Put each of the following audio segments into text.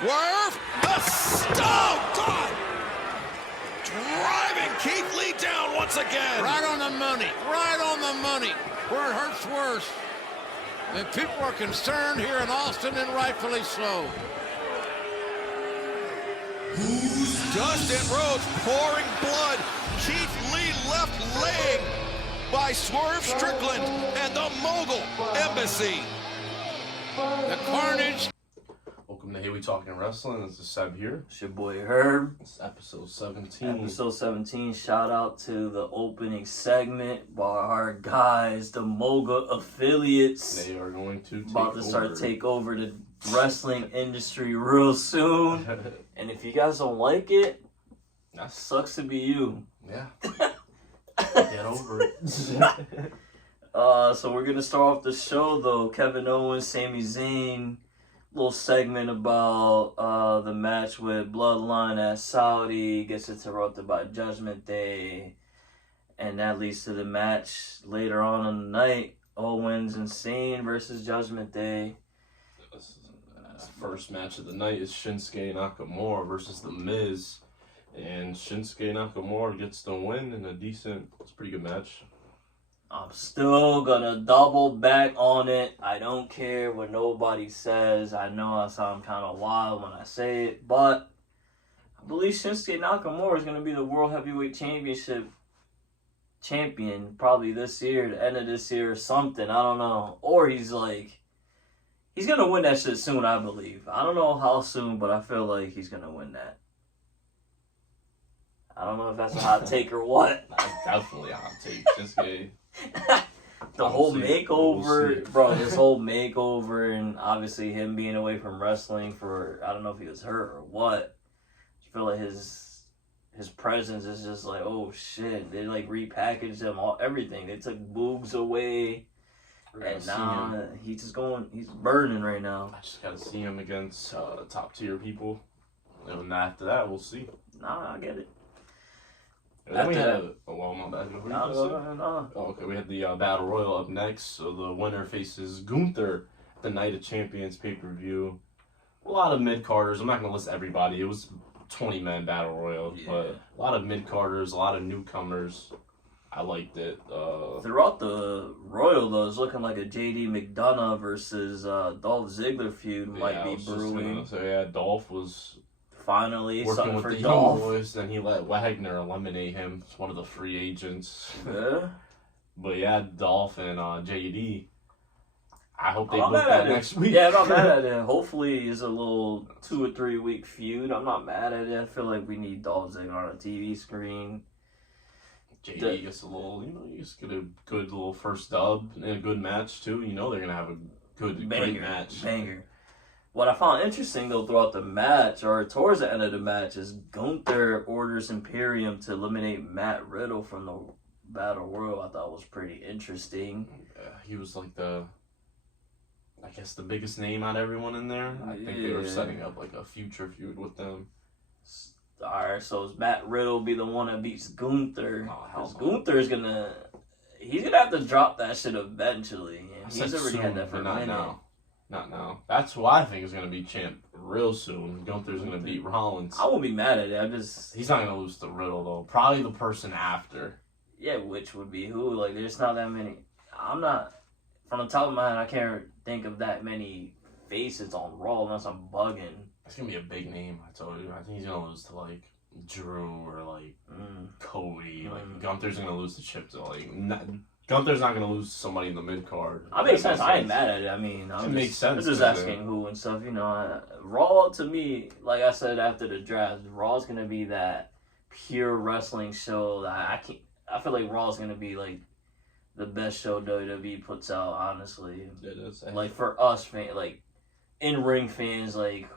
Swerve. Oh, God. Driving Keith Lee down once again. Right on the money. Right on the money. Where it hurts worse. And people are concerned here in Austin, and rightfully so. Dustin Rhodes pouring blood. Keith Lee left leg by Swerve Strickland and the Mogul Embassy. The carnage. Welcome to Hey We Talking Wrestling. This is Seb here. It's your boy Herb. It's episode 17. Episode 17. Shout out to the opening segment by our guys, the Moga affiliates. They are going to take over the wrestling industry real soon. And if you guys don't like it, that sucks to be you. Yeah. Get over it. So we're gonna start off the show though. Kevin Owens, Sami Zayn. Little segment about the match with Bloodline at Saudi gets interrupted by Judgment Day, and that leads to the match later on in the night. Owens and Zayn versus Judgment Day. First match of the night is Shinsuke Nakamura versus The Miz, and Shinsuke Nakamura gets the win in it's a pretty good match. I'm still gonna double back on it. I don't care what nobody says. I know I sound kind of wild when I say it, but I believe Shinsuke Nakamura is gonna be the World Heavyweight Championship champion probably this year, the end of this year or something. I don't know. Or he's gonna win that shit soon, I believe. I don't know how soon, but I feel like he's gonna win that. I don't know if that's a hot take or what. That's definitely a hot take. Shinsuke. The whole makeover, bro, this whole makeover, and obviously him being away from wrestling for, I don't know if he was hurt or what. I feel like his presence is just like, oh shit, they like repackaged him, everything. They took Boogs away, and now he's burning right now. I just gotta see him against top tier people, and after that we'll see. Nah, I get it. And then we had my bad. No. Oh, okay, we had the Battle Royal up next. So the winner faces Gunther at the Night of Champions pay-per-view. A lot of mid-carders. I'm not going to list everybody. It was 20-man Battle Royal. Yeah. But a lot of mid-carders, a lot of newcomers. I liked it. Throughout the Royal, though, it's looking like a JD McDonough versus Dolph Ziggler feud might be brewing. So, Dolph was... Finally, working something with for the Dolph. Young Boys, then he let Wagner eliminate him. It's one of the free agents. Yeah. But yeah, Dolph and JD. I hope they book that next week. Yeah, I'm not mad at it. Hopefully, it's a little 2 or 3 week feud. I'm not mad at it. I feel like we need Dolph Ziggler on a TV screen. JD gets a little, you just get a good little first dub and a good match too. You know they're gonna have a great match. Banger. What I found interesting, though, throughout the match, or towards the end of the match, is Gunther orders Imperium to eliminate Matt Riddle from the Battle Royal. I thought was pretty interesting. He was like the biggest name out of everyone in there. I think they were setting up like a future feud with them. Alright, so is Matt Riddle be the one that beats Gunther? Because Gunther's he's gonna have to drop that shit eventually. And he's already had that for a minute. Not now. That's who I think is going to be champ real soon. Gunther's going to beat Rollins. I won't be mad at it. He's not going to lose to Riddle, though. Probably the person after. Yeah, which would be who? Like, there's not that many. From the top of my head, I can't think of that many faces on Raw unless I'm bugging. It's going to be a big name, I told you. I think he's going to lose to, like, Drew or, like, Cody. Like, Gunther's going to lose to Chip to, like... Gunther's not going to lose to somebody in the mid-card. That makes sense. I ain't mad at it. I mean, it makes sense. I'm just asking who and stuff, you know. Raw, to me, like I said after the draft, Raw's going to be that pure wrestling show that I feel like Raw's going to be, like, the best show WWE puts out, honestly. It is. Like, for us, like, in-ring fans, like,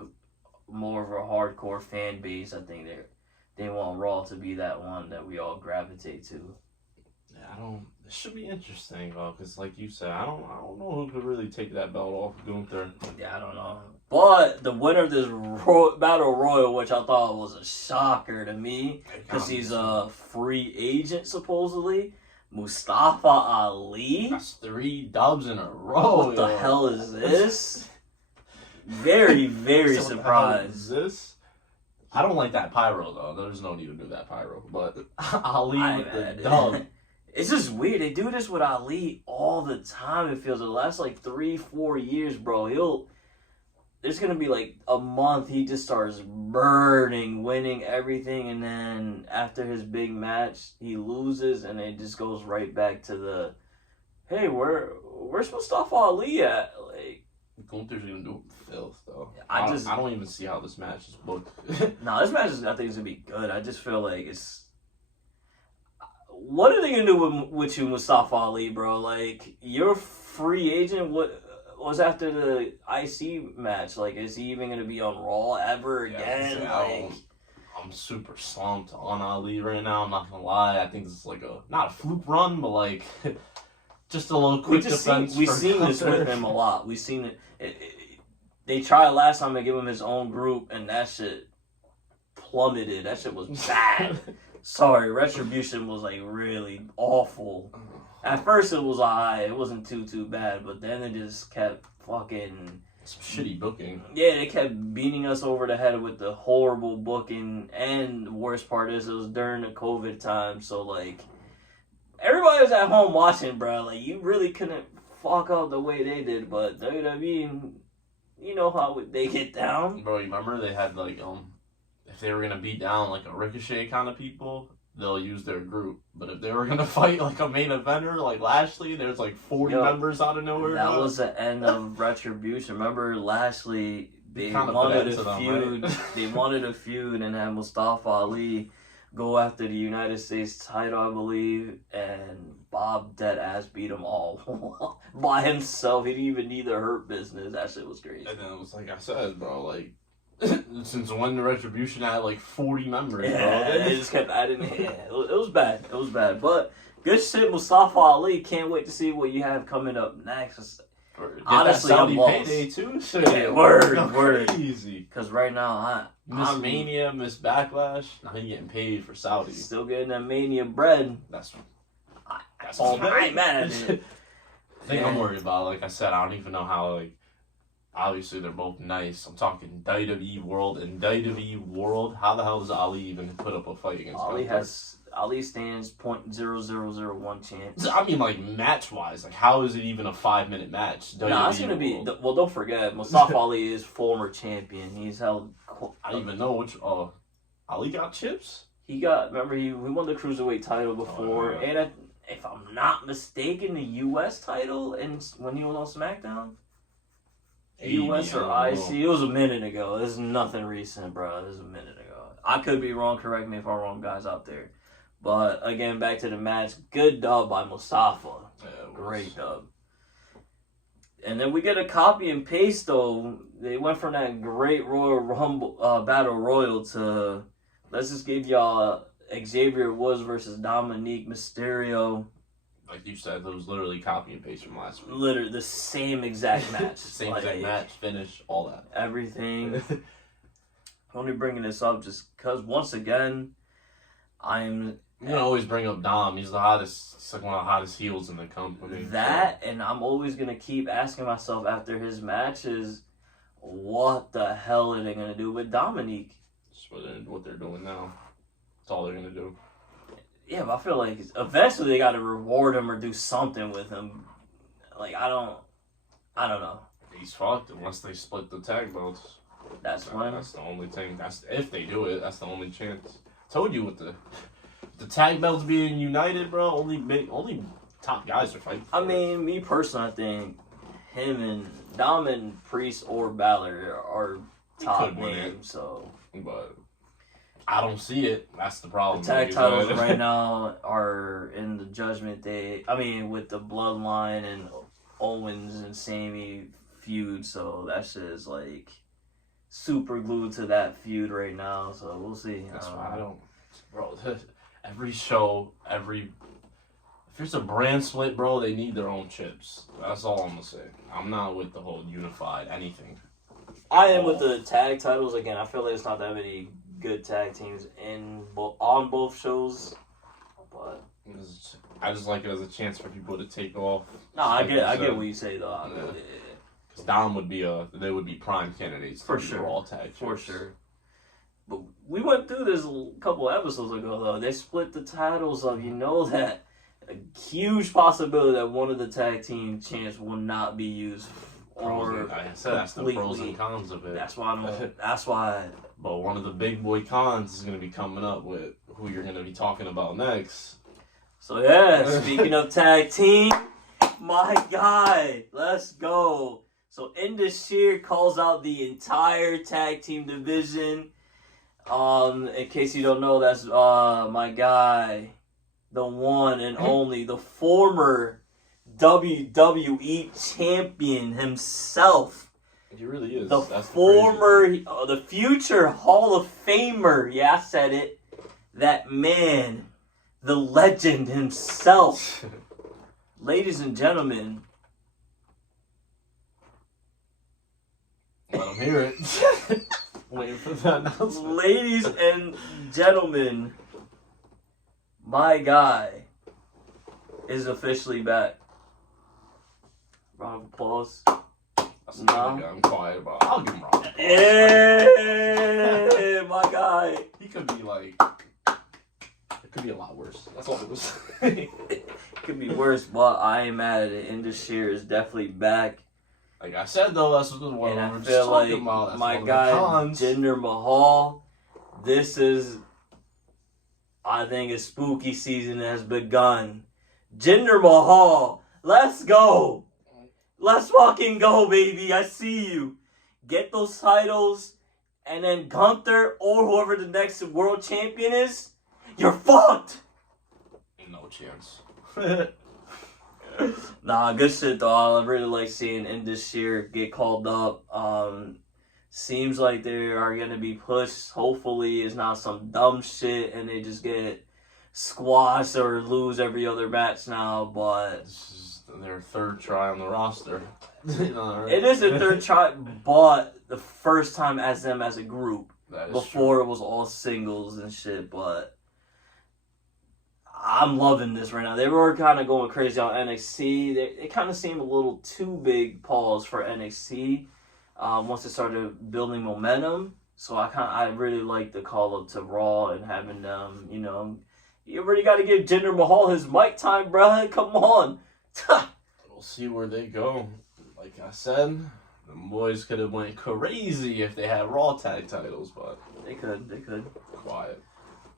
more of a hardcore fan base, I think they want Raw to be that one that we all gravitate to. Yeah, This should be interesting, because like you said, I don't know who could really take that belt off of Gunther. Yeah, I don't know. But the winner of this Battle Royal, which I thought was a shocker to me, because he's a free agent, supposedly, Mustafa Ali. That's 3 dubs in a row. What the hell is this? very, very So what the hell is surprised. this? I don't like that pyro though. There's no need to do that pyro. But Ali with the dub. It's just weird. They do this with Ali all the time. It feels the last like 3-4 years, bro. There's gonna be like a month he just starts burning, winning everything, and then after his big match he loses, and it just goes right back to the, hey, where's Mustafa Ali at? Like, Gunther's gonna do filth though. I I don't even see how this match is booked. no, this match I think is gonna be good. I just feel like it's. What are they gonna do with you, Mustafa Ali, bro? Like, you're a free agent. What was after the IC match? Like, is he even gonna be on Raw ever again? I'm super slumped on Ali right now. I'm not gonna lie. I think this is like not a fluke run, but like just a little quick defense. We've seen this with him a lot. We've seen it. They tried last time to give him his own group, and that shit plummeted. That shit was bad. Sorry, Retribution was like really awful. At first it was alright, it wasn't too bad, but then it just kept fucking Some shitty booking. Yeah, they kept beating us over the head with the horrible booking, and the worst part is it was during the COVID time, so like everybody was at home watching, bro. Like, you really couldn't fuck up the way they did, but WWE, you know how they get down. Bro, you remember they had like if they were gonna beat down like a Ricochet kind of people, they'll use their group. But if they were gonna fight like a main eventer like Lashley, there's like 40 members out of nowhere. That was the end of Retribution. Remember Lashley? They wanted a feud. Right? They wanted a feud and had Mustafa Ali go after the United States title, I believe, and Bob deadass beat him all by himself. He didn't even need the Hurt Business. That shit was crazy. And then it was like I said, bro, like since when the Retribution had like 40 members, yeah, bro. They just kept adding. Yeah, it was bad. It was bad. But good shit, Mustafa Ali. Can't wait to see what you have coming up next. Honestly, I'm lost. Payday too. Yeah, word. Easy. Because right now, Miss Mania, Miss Backlash. Now you getting paid for Saudi. Still getting that Mania bread. That's all day. I ain't mad at it. The thing I'm worried about, like I said, I don't even know how, like, obviously they're both nice. I'm talking WWE World and WWE World. How the hell does Ali even put up a fight against Ali stands .0001 chance. I mean, like, match-wise, like, how is it even a 5-minute match? Nah, it's gonna be. Well, don't forget, Mustafa Ali is former champion. He's held. I don't even know which. Ali got chips. He got. Remember, he won the cruiserweight title before, and if I'm not mistaken, the U.S. title, and when he was on SmackDown. U.S. or IC. It was a minute ago. This is nothing recent, bro. This is a minute ago. I could be wrong. Correct me if I'm wrong, guys out there. But again, back to the match. Good dub by Mustafa. Yeah, great dub. And then we get a copy and paste though. They went from that great Royal Rumble Battle Royal to let's just give y'all Xavier Woods versus Dominic Mysterio. Like you said, that was literally copy and paste from last week. Literally the same exact match. Exact match, finish, all that. Everything. I'm only bringing this up just because, once again, I'm... You can always bring up Dom. He's the hottest. He's like one of the hottest heels in the company. And I'm always going to keep asking myself after his matches, what the hell are they going to do with Dominic? That's what they're doing now. That's all they're going to do. Yeah, but I feel like eventually they got to reward him or do something with him. Like, I don't know. He's fucked unless they split the tag belts. That's the only thing. If they do it, that's the only chance. I told you with the tag belts being united, bro. Only top guys are fighting. I mean, me personally, I think him and Dom and Priest or Balor are top names. So, but I don't see it. That's the problem. The tag titles right now are in the Judgment Day. I mean, with the Bloodline and Owens and Sammy feud. So that shit is like super glued to that feud right now. So we'll see. That's why I don't, bro. Every show, if there's a brand split, bro, they need their own chips. That's all I'm gonna say. I'm not with the whole unified anything. I am with the tag titles again. I feel like it's not that many good tag teams on both shows, but I just like it as a chance for people to take off. No, I get what you say though. Because Dom would be they would be prime candidates For to be sure. Raw tag For champs. sure. But we went through this a couple episodes ago, though. They split the titles up. You know that a huge possibility that one of the tag team champs will not be used. Or I said that's the pros and cons of it. That's why I don't. That's why. But one of the big boy cons is going to be coming up with who you're going to be talking about next. So yeah, speaking of tag team, my guy, let's go. So Indus Sher calls out the entire tag team division. In case you don't know, that's my guy, the one and only, the former WWE champion himself. He really is. The That's the future Hall of Famer. Yeah, I said it. That man, the legend himself. Ladies and gentlemen. Let him hear it. Waiting for that announcement. Ladies and gentlemen, my guy is officially back. Round of applause. I'm quiet, but I'll give him wrong. Hey, my guy. He could be like, it could be a lot worse. That's all it was. Could be worse, but I ain't mad at it. Indus Sher is definitely back. Like I said though, that's what And we're I just feel like talking about. That's my one of guy, the cons. Jinder Mahal, this is, I think a spooky season has begun. Jinder Mahal, let's go. Let's fucking go, baby. I see you. Get those titles, and then Gunther or whoever the next world champion is, you're fucked. Ain't no chance. Nah, good shit though. I really like seeing Indus Sher get called up. Seems like they are gonna be pushed. Hopefully, it's not some dumb shit and they just get squashed or lose every other match now. But This is their third try on the roster. You know, right? it is their third try, but the first time as them as a group. That is Before true. it was all singles and shit, but I'm loving this right now. They were kind of going crazy on NXT. It kind of seemed a little too big pause for NXT once it started building momentum. So I really like the call up to Raw and having them, you already got to give Jinder Mahal his mic time, bruh. Come on. We'll see where they go. Like I said, the boys could have went crazy if they had Raw tag titles, but They could. quiet.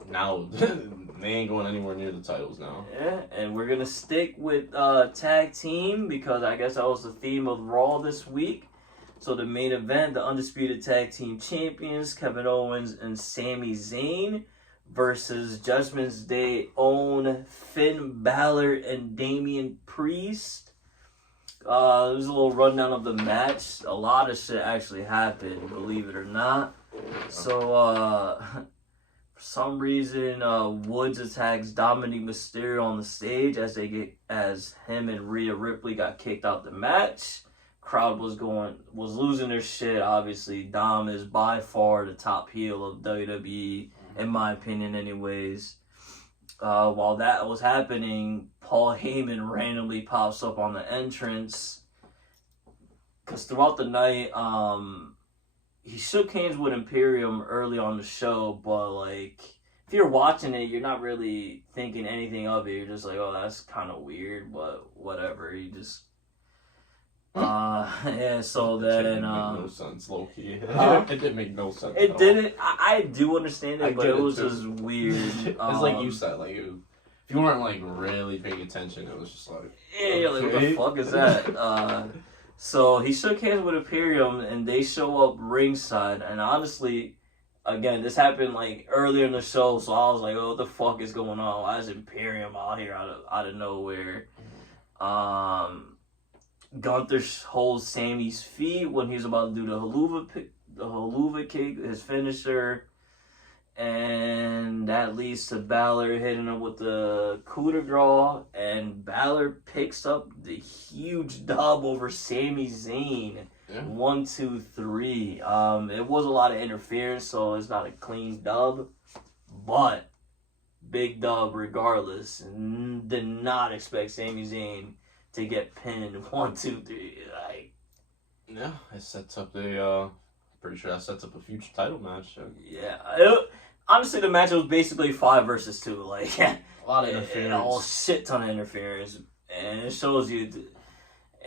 Now they ain't going anywhere near the titles now. Yeah, and we're gonna stick with tag team because I guess that was the theme of Raw this week. So the main event, the undisputed tag team champions Kevin Owens and Sami Zayn versus Judgment Day own Finn Balor and Damian Priest. There's a little rundown of the match. A lot of shit actually happened, believe it or not. So for some reason, Woods attacks Dominic Mysterio on the stage as him and Rhea Ripley got kicked out the match. Crowd was losing their shit. Obviously, Dom is by far the top heel of WWE, in my opinion, anyways. While that was happening, Paul Heyman randomly pops up on the entrance. Because throughout the night, he shook hands with Imperium early on the show, but like if you're watching it, you're not really thinking anything of it. You're just like, oh, that's kind of weird, but whatever. He just yeah. So It didn't then make no sense, low key. Huh? It didn't make no sense. it at didn't. I do understand I it, but get it it, was too. just weird. It's like you said, like if you weren't like really paying attention, it was just like Yeah, you're like, what the okay. fuck is that? So he shook hands with Imperium, and they show up ringside. And honestly, again, this happened like earlier in the show, so I was like, oh, what the fuck is going on? Why is Imperium out here out of nowhere? Gunther holds Sammy's feet when he's about to do the haluva kick, his finisher. And that leads to Balor hitting him with the coup de grace, and Balor picks up the huge dub over Sami Zayn. Yeah. 1, 2, 3. It was a lot of interference, so it's not a clean dub, but big dub regardless. Did not expect Sami Zayn to get pinned 1, 2, 3. Like, Yeah, it sets up pretty sure that sets up a future title match. Yeah. Honestly, the match was basically 5 versus 2. Like, A lot of a interference. shit ton of interference. And it shows you,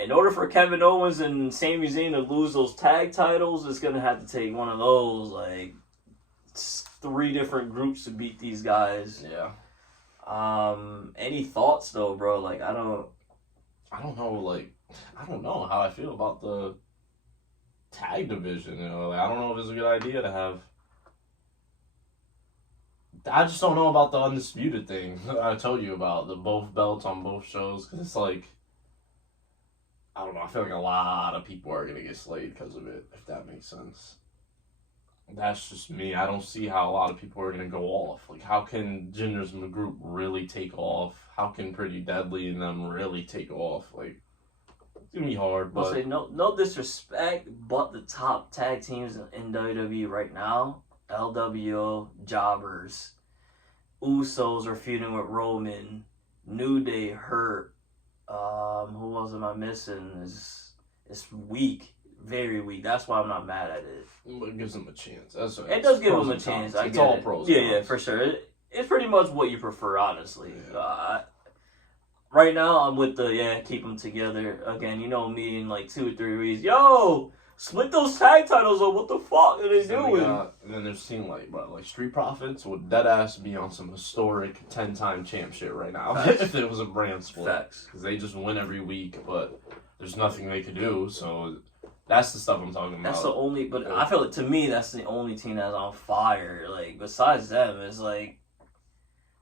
in order for Kevin Owens and Sami Zayn to lose those tag titles, it's going to have to take one of those, like, 3 different groups to beat these guys. Yeah. Any thoughts, though, bro? Like, I don't know. Like, I don't know how I feel about the tag division. You know, like, I don't know if it's a good idea to have. I just don't know about the undisputed thing I told you about, the both belts on both shows, because it's like, I don't know, I feel like a lot of people are going to get slayed because of it, if that makes sense. That's just me. I don't see how a lot of people are going to go off. Like, how can Jinder's group really take off? How can Pretty Deadly and them really take off? Like, it's going to be hard, but... I'll say no disrespect, but the top tag teams in WWE right now, LWO, Jobbers, Usos are feuding with Roman, New Day, Hurt, who else am I missing? It's weak, very weak. That's why I'm not mad at it. It gives them a chance. It does give them a chance. I it's get all it. pros. Yeah, for sure. It's pretty much what you prefer, honestly. Right now, I'm with keep them together. Again, you know me in like 2 or 3 weeks. Yo, split those tag titles up. What the fuck are they doing? And then there's seen like Street Profits would deadass be on some historic 10-time champ shit right now if it was a brand split. Facts. Because they just win every week, but there's nothing they could do. So that's the stuff I'm talking about. That's the only, but I feel like to me that's the only team that's on fire. Like besides them, it's like,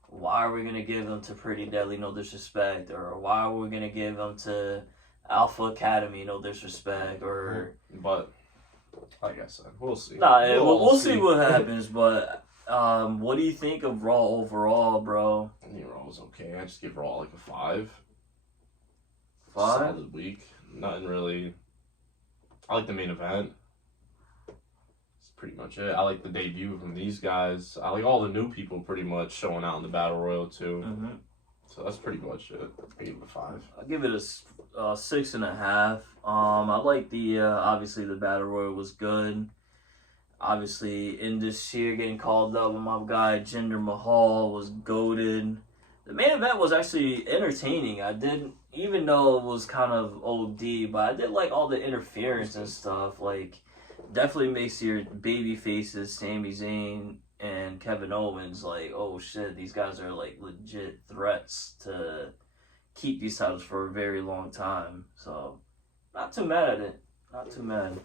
why are we gonna give them to Pretty Deadly? No disrespect, or why are we gonna give them to Alpha Academy? No disrespect, or. But like I said, we'll see. We'll see what happens. But what do you think of Raw overall, bro? I think Raw was okay. I just give Raw like a 5. 5? Solid week. Nothing really. I like the main event. That's pretty much it. I like the debut from these guys. I like all the new people pretty much showing out in the Battle Royal too. Mm-hmm. So that's pretty much it. I give it a 5. I'll give it a 6.5. I like the obviously the Battle Royal was good. Obviously, in this year getting called up with my guy Jinder Mahal was goated. The main event was actually entertaining. I didn't, even though it was kind of OD, but I did like all the interference and stuff. Like, definitely makes your baby faces, Sami Zayn and Kevin Owens, like, oh shit, these guys are like legit threats to keep these titles for a very long time. So, not too mad at it. Not too mad.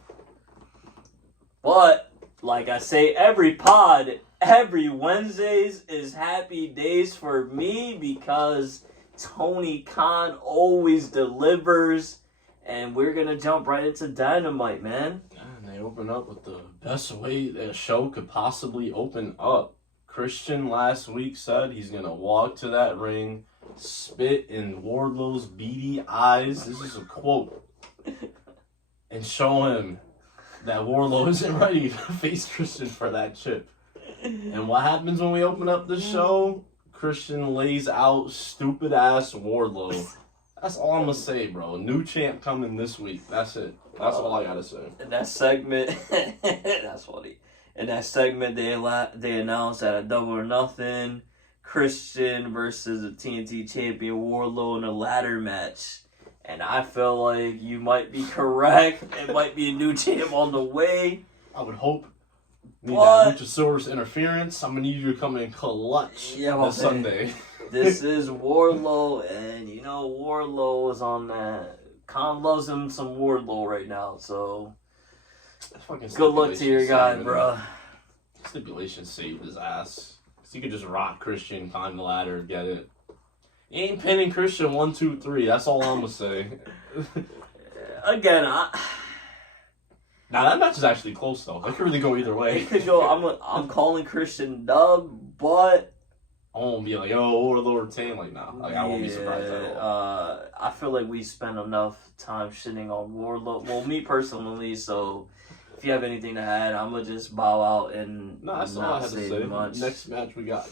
But, like I say, every Wednesdays is happy days for me because Tony Khan always delivers, and we're gonna jump right into Dynamite, man. And they open up with the best way that show could possibly open up. Christian last week said he's gonna walk to that ring, spit in Wardlow's beady eyes. This is a quote. And show him that Wardlow isn't ready to face Christian for that chip. And what happens when we open up the show? Christian lays out stupid ass Wardlow. That's all I'm gonna say, bro. New champ coming this week. That's it. That's all I gotta say. In that segment, that's funny. In that segment, they announced that a Double or Nothing, Christian versus the TNT champion Wardlow in a ladder match. And I feel like you might be correct. It might be a new champ on the way. I would hope. Need that Luchasaurus interference. I'm gonna need you to come in clutch this Sunday. This is Wardlow, and you know Wardlow is on that. Khan loves him some Wardlow right now, so good luck to your guy, bro. Stipulation saved his ass. So you could just rock Christian, climb the ladder, get it. You ain't pinning Christian 1, 2, 3. That's all I'm gonna say. Again, now that match is actually close though. It could really go either way. It could go. I'm calling Christian dub, but I won't be like, oh, Lord retain. Like, nah. Like, I won't be surprised at all. I feel like we spent enough time shitting on Wardlow. Well, me personally. So, if you have anything to add, I'm gonna just bow out and that's all I had to say. Much. Next match we got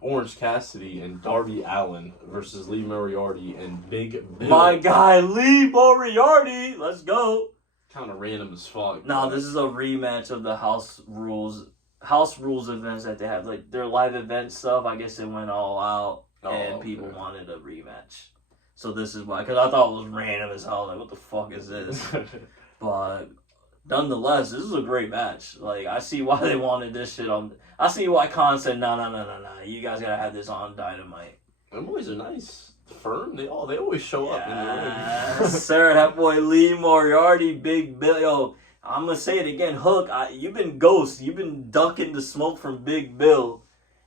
Orange Cassidy and Darby Allin versus Lee Moriarty and Big Bill. My guy Lee Moriarty, let's go. Kind of random as fuck. No, this is a rematch of the house rules events that they have. Like their live event stuff, I guess it went all out and people wanted a rematch. So this is why, because I thought it was random as hell. Like, what the fuck is this? But nonetheless, this is a great match. Like, I see why they wanted this shit on. I see why Khan said, no. You guys gotta have this on Dynamite. Them boys are nice. Firm. They always show up in the ring. Sir, that boy Lee Moriarty, Big Bill. Yo, I'm gonna say it again. Hook, you've been ghost. You've been ducking the smoke from Big Bill.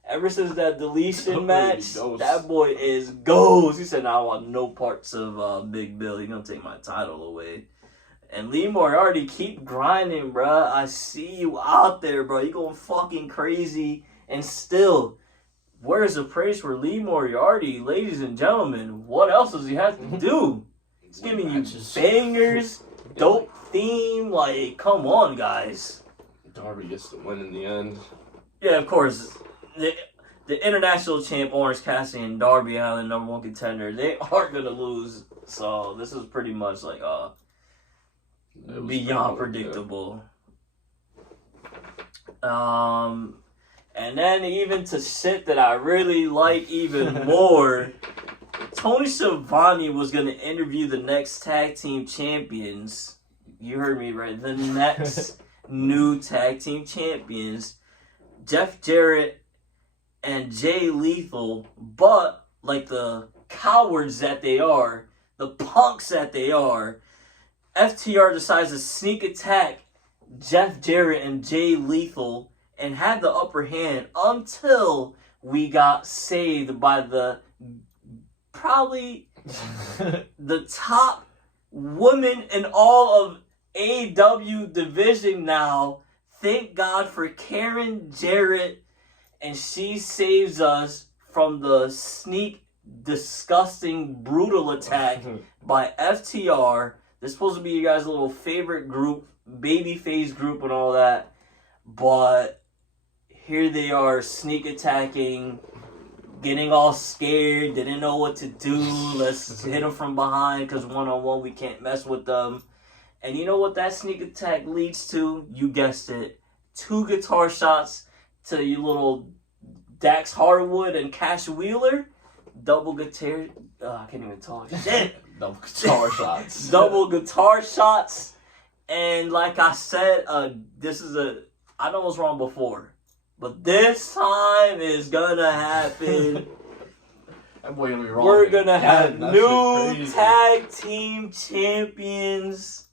Ever since that deletion match, that boy is ghost. He said, I want no parts of Big Bill. He's gonna take my title away. And Lee Moriarty, keep grinding, bruh. I see you out there, bro. You going fucking crazy. And still, where's the praise for Lee Moriarty, ladies and gentlemen? What else does he have to do? He's giving you bangers, dope theme. Like, come on, guys. Darby gets the win in the end. Yeah, of course. The international champ Orange Cassidy and Darby Allin, #1 contender, they aren't going to lose. So this is pretty much like beyond predictable. And then even to shit that I really like even more, Tony Schiavone was going to interview the next tag team champions. You heard me right. The next new tag team champions, Jeff Jarrett and Jay Lethal, but like the cowards that they are, the punks that they are, FTR decides to sneak attack Jeff Jarrett and Jay Lethal and had the upper hand until we got saved by probably the top woman in all of AEW division now. Thank God for Karen Jarrett. And she saves us from the sneak, disgusting, brutal attack by FTR. This is supposed to be you guys' little favorite group, babyface group and all that. But here they are sneak attacking, getting all scared, didn't know what to do. Let's hit them from behind because one-on-one we can't mess with them. And you know what that sneak attack leads to? You guessed it. 2 guitar shots to you little Dax Harwood and Cash Wheeler. Double guitar. I can't even talk. Shit. Double guitar shots. Double guitar shots. And like I said, this is I know it was wrong before, but this time is gonna happen. That boy gonna be wrong. We're gonna have new tag team champions.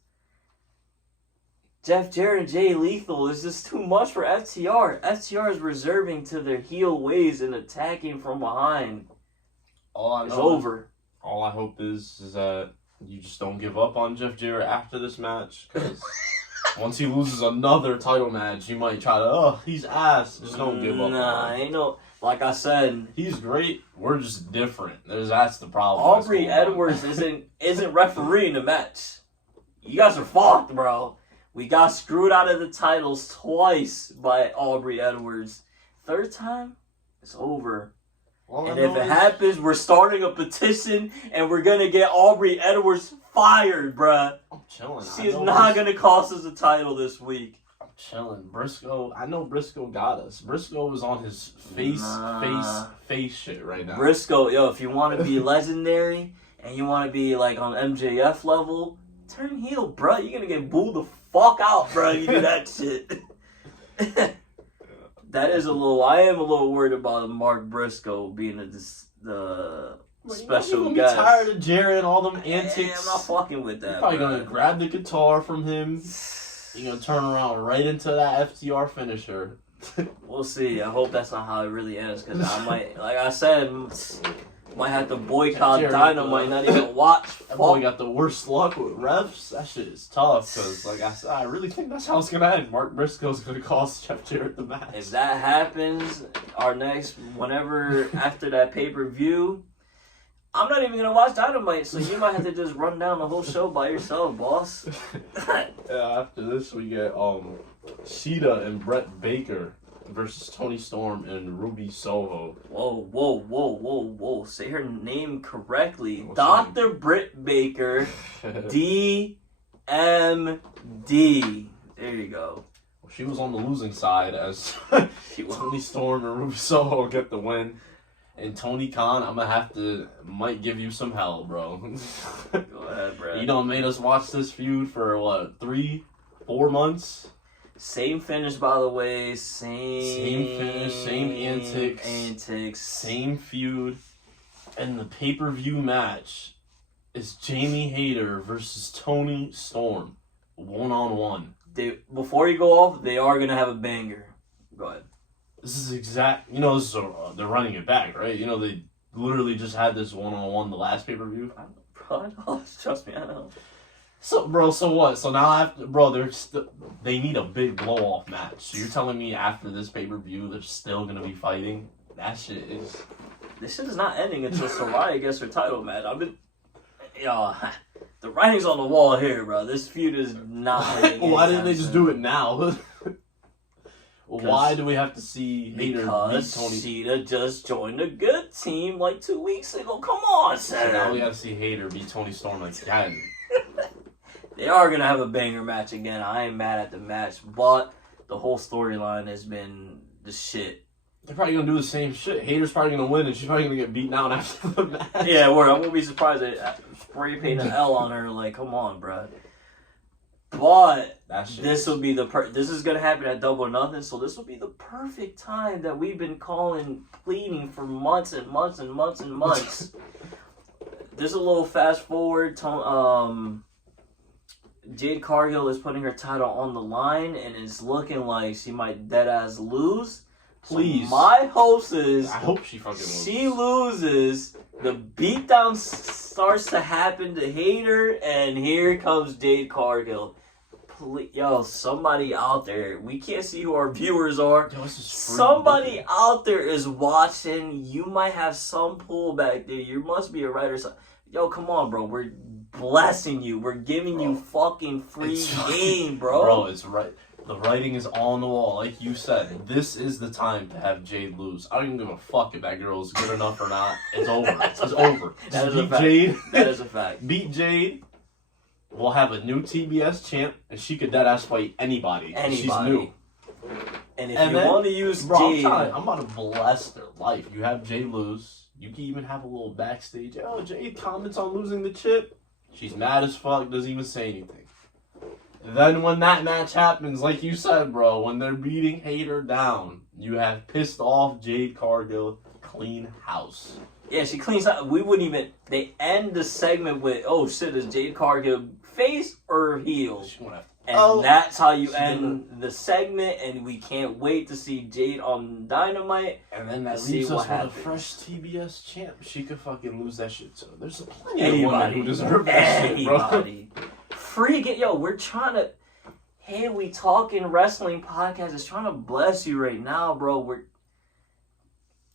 Jeff Jarrett and Jay Lethal is just too much for FTR. FTR is reserving to their heel ways and attacking from behind. It's over. All I hope is that you just don't give up on Jeff Jarrett after this match. Because once he loses another title match, you might try to, he's ass. Just don't give up. Nah, ain't no. Like I said, he's great. We're just different. That's the problem. Aubrey Edwards isn't refereeing the match. You guys are fucked, bro. We got screwed out of the titles twice by Aubrey Edwards. Third time, it's over. And if it happens, we're starting a petition and we're going to get Aubrey Edwards fired, bruh. I'm chilling. She's not going to cost us a title this week. I'm chilling. Briscoe, I know Briscoe got us. Briscoe is on his face shit right now. Briscoe, if you want to be legendary and you want to be like on MJF level, turn heel, bruh. You're going to get booed the fuck out, bruh. You do that shit. That is I am a little worried about Mark Briscoe being the special guest. I'm tired of Jarrett and all them antics. Yeah, I'm not fucking with that. You're probably going to grab the guitar from him. You're going to turn around right into that FTR finisher. We'll see. I hope that's not how it really ends, because I might, like I said, might have to boycott Dynamite, not even watch. That boy got the worst luck with refs. That shit is tough, because like I said, I really think that's how it's going to end. Mark Briscoe's going to cost Jeff Jarrett the match. If that happens, whenever after that pay-per-view, I'm not even going to watch Dynamite, so you might have to just run down the whole show by yourself, boss. Yeah, after this we get Sheeta and Brett Baker versus Tony Storm and Ruby Soho. Whoa. Say her name correctly. What's Dr. Britt Baker, DMB. MD. There you go. She was on the losing side as She was. Tony Storm and Ruby Soho get the win. And Tony Khan, I'm gonna might give you some hell, bro. Go ahead, bro. You done made us watch this feud for what, 3-4 months? Same finish, by the way. Same finish, same antics. Same feud. And the pay-per-view match is Jamie Hayter versus Tony Storm. 1-on-1. Before you go off, they are gonna have a banger. Go ahead. This is they're running it back, right? You know, they literally just had this 1-on-1 the last pay-per-view. Trust me, I know. So what? So now they need a big blow-off match. So you're telling me after this pay-per-view they're still gonna be fighting? That shit is... This shit is not ending until Saraya gets her title match. The writing's on the wall here, bro. This feud is not ending. Why didn't they just do it now? Why do we have to see Hayter because beat Tony? Sheeta just joined a good team like 2 weeks ago. Come on, So now Sam. we gotta see Hayter beat Tony Storm again. They are gonna have a banger match again. I ain't mad at the match, but the whole storyline has been the shit. They're probably gonna do the same shit. Hayter's probably gonna win, and she's probably gonna get beaten out after the match. Yeah, I won't be surprised they spray paint an L on her. Like, come on, bro. But this will be this is gonna happen at Double or Nothing, so this will be the perfect time that we've been pleading for months and months and months and months. There's a little fast forward. Jade Cargill is putting her title on the line, and it's looking like she might deadass lose. Please. So my hope is I hope she fucking loses. she loses. The beatdown starts to happen to Hayter, and here comes Jade Cargill. Please, yo, somebody out there. We can't see who our viewers are. Yo, this is free Somebody booking. out there is watching. You might have some pull back there. You must be a writer. Yo, come on, bro. We're blessing you. We're giving you fucking free game, bro. Bro, it's right. The writing is on the wall. Like you said, this is the time to have Jade lose. I don't even give a fuck if that girl is good enough or not. It's over. It's over. That is Beat a fact. Jade. That is a fact. Beat Jade. We'll have a new TBS champ, and she could deadass fight anybody. She's new. And if And you then, want to use Bro, Jade, I'm about to bless their life. You have Jade lose. You can even have a little backstage. Oh, Jade comments on losing the chip. She's mad as fuck. Doesn't even say anything. Then when that match happens, like you said, bro, when they're beating Hayter down, you have pissed off Jade Cargill, clean house. yeah, she cleans up. We wouldn't even. They end the segment with, "Oh shit, is Jade Cargill face or heel?" She won't have to. And that's how you end the segment. And we can't wait to see Jade on Dynamite. And then that See leaves what us with happens. a fresh TBS champ. She could fucking lose that shit too. There's plenty of women Anybody, who deserve that shit, bro. anybody. Freaking yo, we're trying to. Hey, we talking wrestling podcast is trying to bless you right now, bro.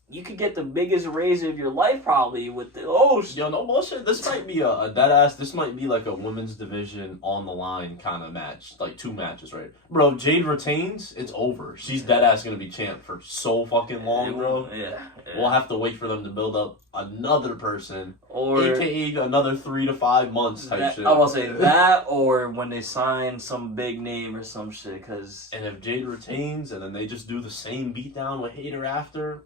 You could get the biggest raise of your life probably with the Yo, no bullshit. This might be a dead ass. This might be like a women's division on the line kind of match, like 2 matches, right? Bro, Jade retains, it's over. She's dead ass gonna be champ for so fucking long, bro. Yeah. We'll have to wait for them to build up another person, Or aka another 3 to 5 months type shit. I will say that, or when they sign some big name or some shit, because And if Jade retains, and then they just do the same beatdown with Hayter after.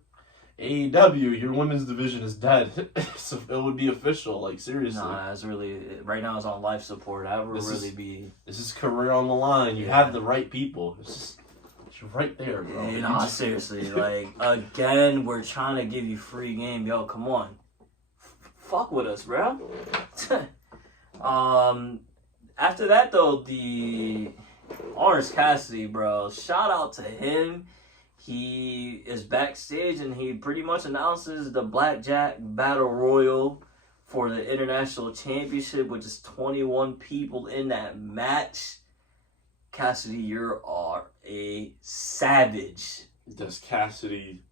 AEW, your women's division is dead. So it would be official, like seriously. nah, it's really right now it's on life support. That would be. This is career on the line. You have the right people. It's right there, bro. You know, seriously, like again, we're trying to give you free game, yo. Come on, fuck with us, bro. After that though, the Orange Cassidy, bro. Shout out to him. He is backstage and he pretty much announces the Blackjack Battle Royal for the International Championship, which is 21 people in that match. Cassidy, you are a savage. Does Cassidy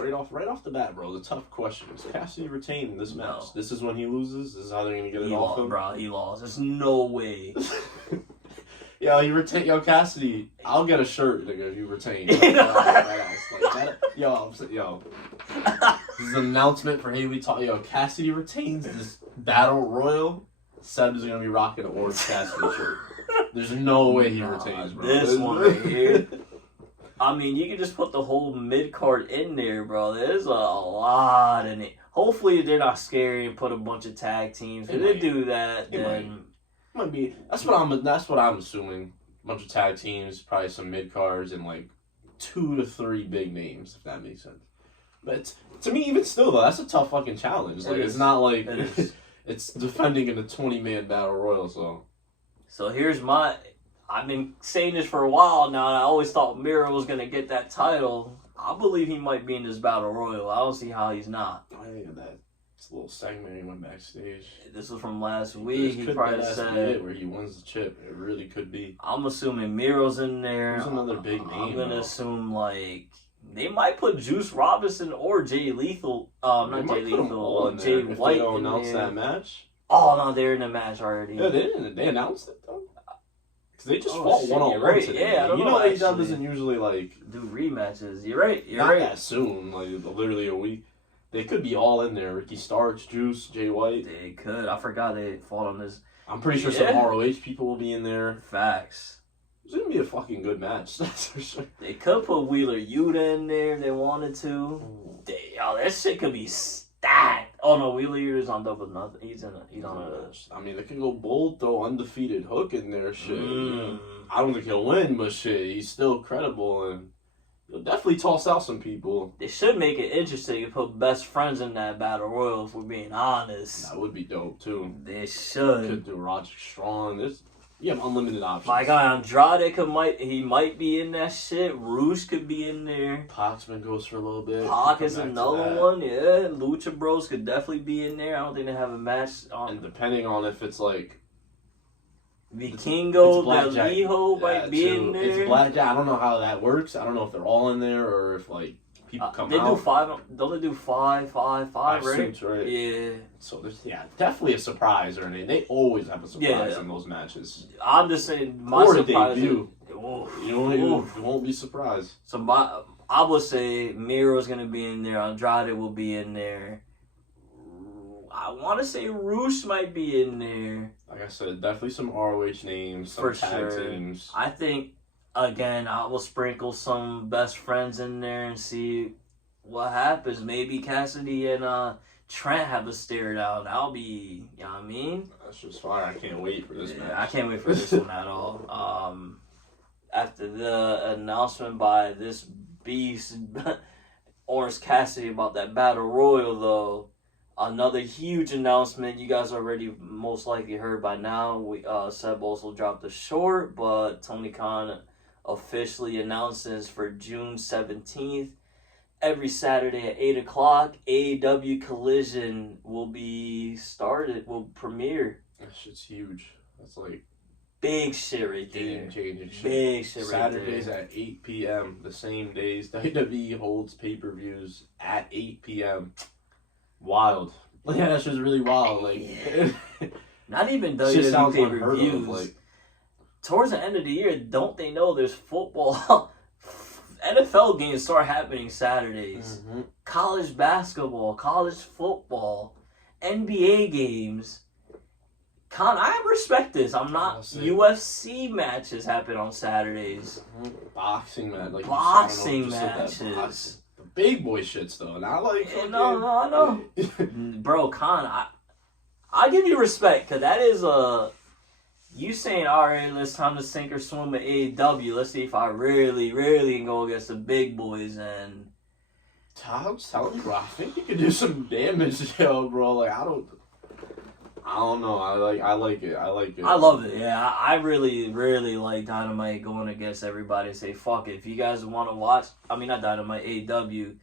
right off the bat, bro? The tough question is: Cassidy retain in this match? No. This is when he loses. This is how they're gonna get it He off lost, him, bro. He lost. There's no way. Yo, you retain. Yo, Cassidy, I'll get a shirt, nigga, if you retain. Yo, this is an announcement for Haley Talk. Yo, Cassidy retains this battle royal. Seb is gonna be rocking an Orange Cassidy shirt. There's no way he Nah, retains, bro. this one right here. I mean, you can just put the whole mid card in there, bro. There's a lot in it. Hopefully, they're not scary and put a bunch of tag teams. If they do that, then might be. That's what I'm assuming. A bunch of tag teams, probably some mid cards, and like 2 to 3 big names, if that makes sense. But to me, even still, though, that's a tough fucking challenge. Like, it's not like it's defending in a 20-man battle royal. So here's my. I've been saying this for a while now, and I always thought Miro was gonna get that title. I believe he might be in this battle royal. I don't see how he's not. I think that little segment he went backstage. This was from last week. He probably said where he wins the chip. It really could be. I'm assuming Miro's in there. Who's another big name? I'm gonna assume like they might put Juice Robinson or Jay Lethal. Not Jay Lethal. Jay White. If they don't announce that match. Oh no, they're in the match already. Yeah, they didn't. They announced it though. Because they just fought one-on-one right. today. Yeah, I don't you know, AEW actually. doesn't usually like Do rematches. You're right. You're not right. that soon. Like literally a week. They could be all in there. Ricky Starks, Juice, Jay White. They could. I forgot they fought on this. I'm pretty sure some ROH people will be in there. Facts. It's gonna be a fucking good match. That's for sure. They could put Wheeler Yuta in there if they wanted to. That shit could be stacked. Oh no, Wheeler Yuta's on Double Nothing. He's on a. I mean, they could go bold, throw undefeated Hook in there. Shit. I don't think he'll win, but shit, he's still credible and he'll definitely toss out some people. They should make it interesting and put best friends in that battle royal. If we're being honest, That would be dope too. they should. Could do Roderick Strong. You have unlimited options. My guy Andrade might be in that shit. Roosh could be in there. Pacman goes for a little bit. Pac Come is back to another that. one. Yeah, Lucha Bros could definitely be in there. I don't think they have a match on. And depending on if it's like Vikingo, It's Del Hijo might be too. in there. It's Blackjack. I don't know how that works. I don't know if they're all in there or if like people come they out. do 5. Don't they do 5, right? Suits, right? Yeah. So there's definitely a surprise or anything. They always have a surprise Yeah. in those matches. I'm just saying my Or a surprise. debut. Oof, You oof. won't be surprised. So I would say Miro's gonna be in there. Andrade will be in there. I want to say Roosh might be in there. Like I said, definitely some ROH names, some For tag sure. teams. I think again I will sprinkle some best friends in there and see what happens. Maybe Cassidy and Trent have a stare down. That'll be, you know what I mean? That's just fire. I can't wait for this match. I can't wait for this one at all. After the announcement by this beast, Orange Cassidy, about that battle royal, though, another huge announcement. You guys already most likely heard by now. Seb also dropped a short, but Tony Khan officially announces for June 17th. Every Saturday at 8 o'clock, AEW Collision will premiere. That shit's huge. That's like Big shit right there. game-changing shit. Big shit right Saturdays there. at 8 p.m. The same days WWE holds pay-per-views at 8 p.m. Wild. Yeah, that's just really wild. Like, Not even shit WWE sounds unheard of. pay-per-views. Like, Towards the end of the year, don't they know there's football? NFL games start happening Saturdays. College basketball, college football, NBA games. I respect this. I'm not. UFC matches happen on Saturdays. boxing match. Like Boxing you said, I don't know, just said that matches. the big boy shits though. Not like No, I know. Bro, Khan, I give you respect, because that is you saying, all right, let's time to sink or swim with AEW. Let's see if I really can go against the big boys. And I'm telling you, bro, I think you could do some damage, yo, bro. Like, I don't know. I like it. I like it. I love it. Yeah, I really like Dynamite going against everybody and say, fuck it. If you guys want to watch, I mean, not Dynamite, AEW.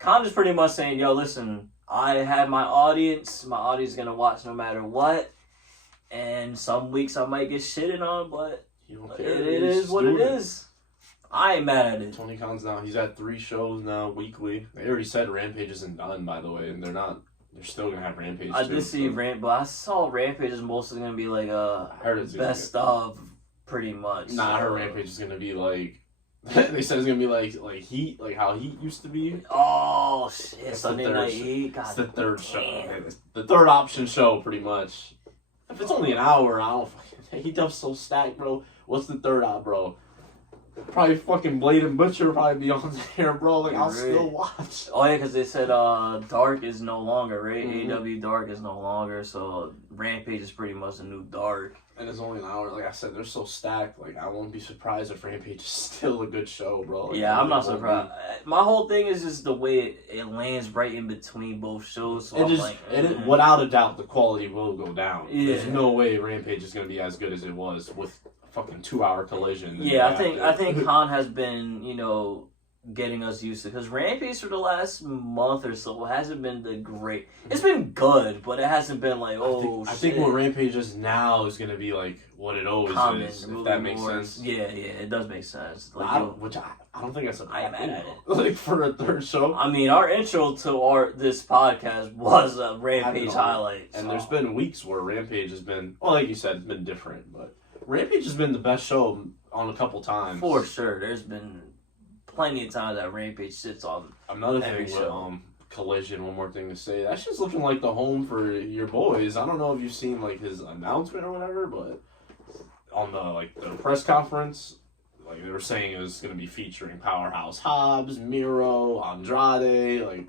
Khan is pretty much saying, yo, listen, I have my audience. My audience is going to watch no matter what. And some weeks I might get shitted on, but it is what it is. I ain't mad at it. Tony Khan's now, he's at 3 shows now weekly. They already said Rampage isn't done, by the way, and they're still gonna have Rampage. I did see but I saw Rampage is mostly gonna be like I heard it's best of, pretty much. Nah, I heard Rampage is gonna be like they said it's gonna be like Heat, like how Heat used to be. Oh shit! It's Sunday the third Night show. Heat. God It's the third show. damn. It's the third option show, pretty much. If it's only an hour, I don't fucking. AEW's so stacked, bro. What's the third out, bro? Probably fucking Blade and Butcher will probably be on there, bro. Like, I'll Right. still watch. Oh yeah, because they said Dark is no longer, right? Mhm. AEW Dark is no longer, so Rampage is pretty much the new Dark. And it's only an hour. Like I said, they're so stacked. Like, I won't be surprised if Rampage is still a good show, bro. Like, Yeah, I'm not it won't surprised. My whole thing is just the way it lands right in between both shows. So It I'm is, like, without a doubt, the quality will go down. Yeah. There's no way Rampage is going to be as good as it was with a fucking 2-hour collision. Yeah, I think Khan has been, getting us used to, because Rampage for the last month or so hasn't been the great. It's been good, but it hasn't been like, I think what Rampage is now is going to be like what it always common, is. If that makes sense. Yeah, it does make sense. Like, I don't think that's a I'm bad mad thing, at though. Like, for a third show. I mean, our intro to this podcast was a Rampage highlight. And so. there's been weeks where Rampage has been, well, like you said, it's been different, but Rampage has been the best show on a couple times. For sure, there's been plenty of times that Rampage sits on. Another every thing show. with Collision, one more thing to say. That's just looking like the home for your boys. I don't know if you've seen like his announcement or whatever, but on the press conference, like they were saying it was gonna be featuring Powerhouse Hobbs, Miro, Andrade, like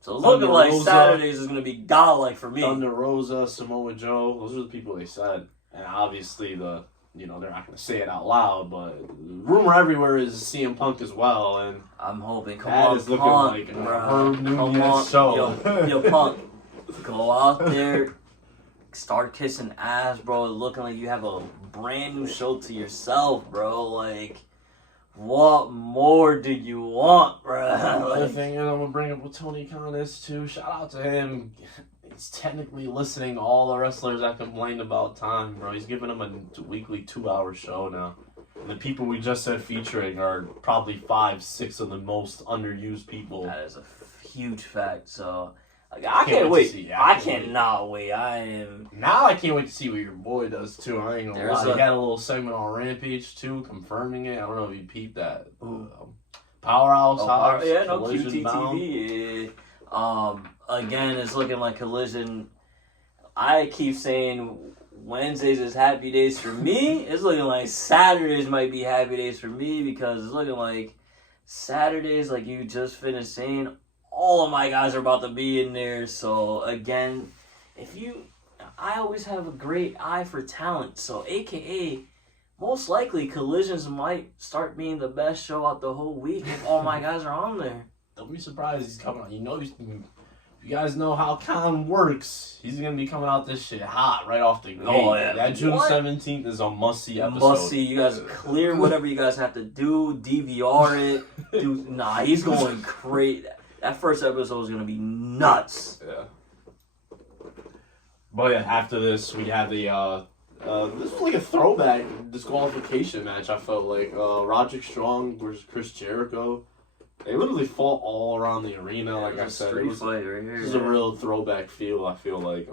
So it's looking Thunder like Rosa. Saturdays is gonna be godlike for me. Thunder Rosa, Samoa Joe. Those are the people they said. And obviously they're not gonna say it out loud, but rumor everywhere is CM Punk as well, and I'm hoping. Come that on, is looking Punk, like a bruh. Herb Come Nunez on, show. yo, Punk, go out there, start kissing ass, bro. Looking like you have a brand new show to yourself, bro. Like, what more do you want, bro? Another Like, thing that I'm gonna bring up with Tony Khan is too. Shout out to him. He's technically listening to all the wrestlers that complained about time, bro. He's giving them a weekly 2-hour show now. And the people we just said featuring are probably 5-6 of the most underused people. that is a huge fact. So, like, I can't wait. I cannot wait. I am. Now I can't wait to see what your boy does too. I ain't gonna There's lie. a- He had a little segment on Rampage too, confirming it. I don't know if you peeped that. Ooh. Powerhouse, Hobbs, Yeah, no, Collision Bound. QTTV. Yeah. Again, it's looking like Collision. I keep saying Wednesdays is happy days for me. It's looking like Saturdays might be happy days for me, because it's looking like Saturdays, like you just finished saying, all of my guys are about to be in there. So again, I always have a great eye for talent. So AKA, most likely Collisions might start being the best show out the whole week if all my guys are on there. Don't be surprised he's coming out. You guys know how Khan works. He's gonna be coming out this shit hot right off the gate. Oh, yeah. That June What? 17th is a must-see episode. Must see. You guys clear whatever you guys have to do. DVR it. He's going crazy. That first episode is gonna be nuts. Yeah. But yeah, after this, we have the this was like a throwback disqualification match. I felt like Roderick Strong versus Chris Jericho. They literally fought all around the arena. Like I said, street fight right here. this is a real throwback feel. I feel like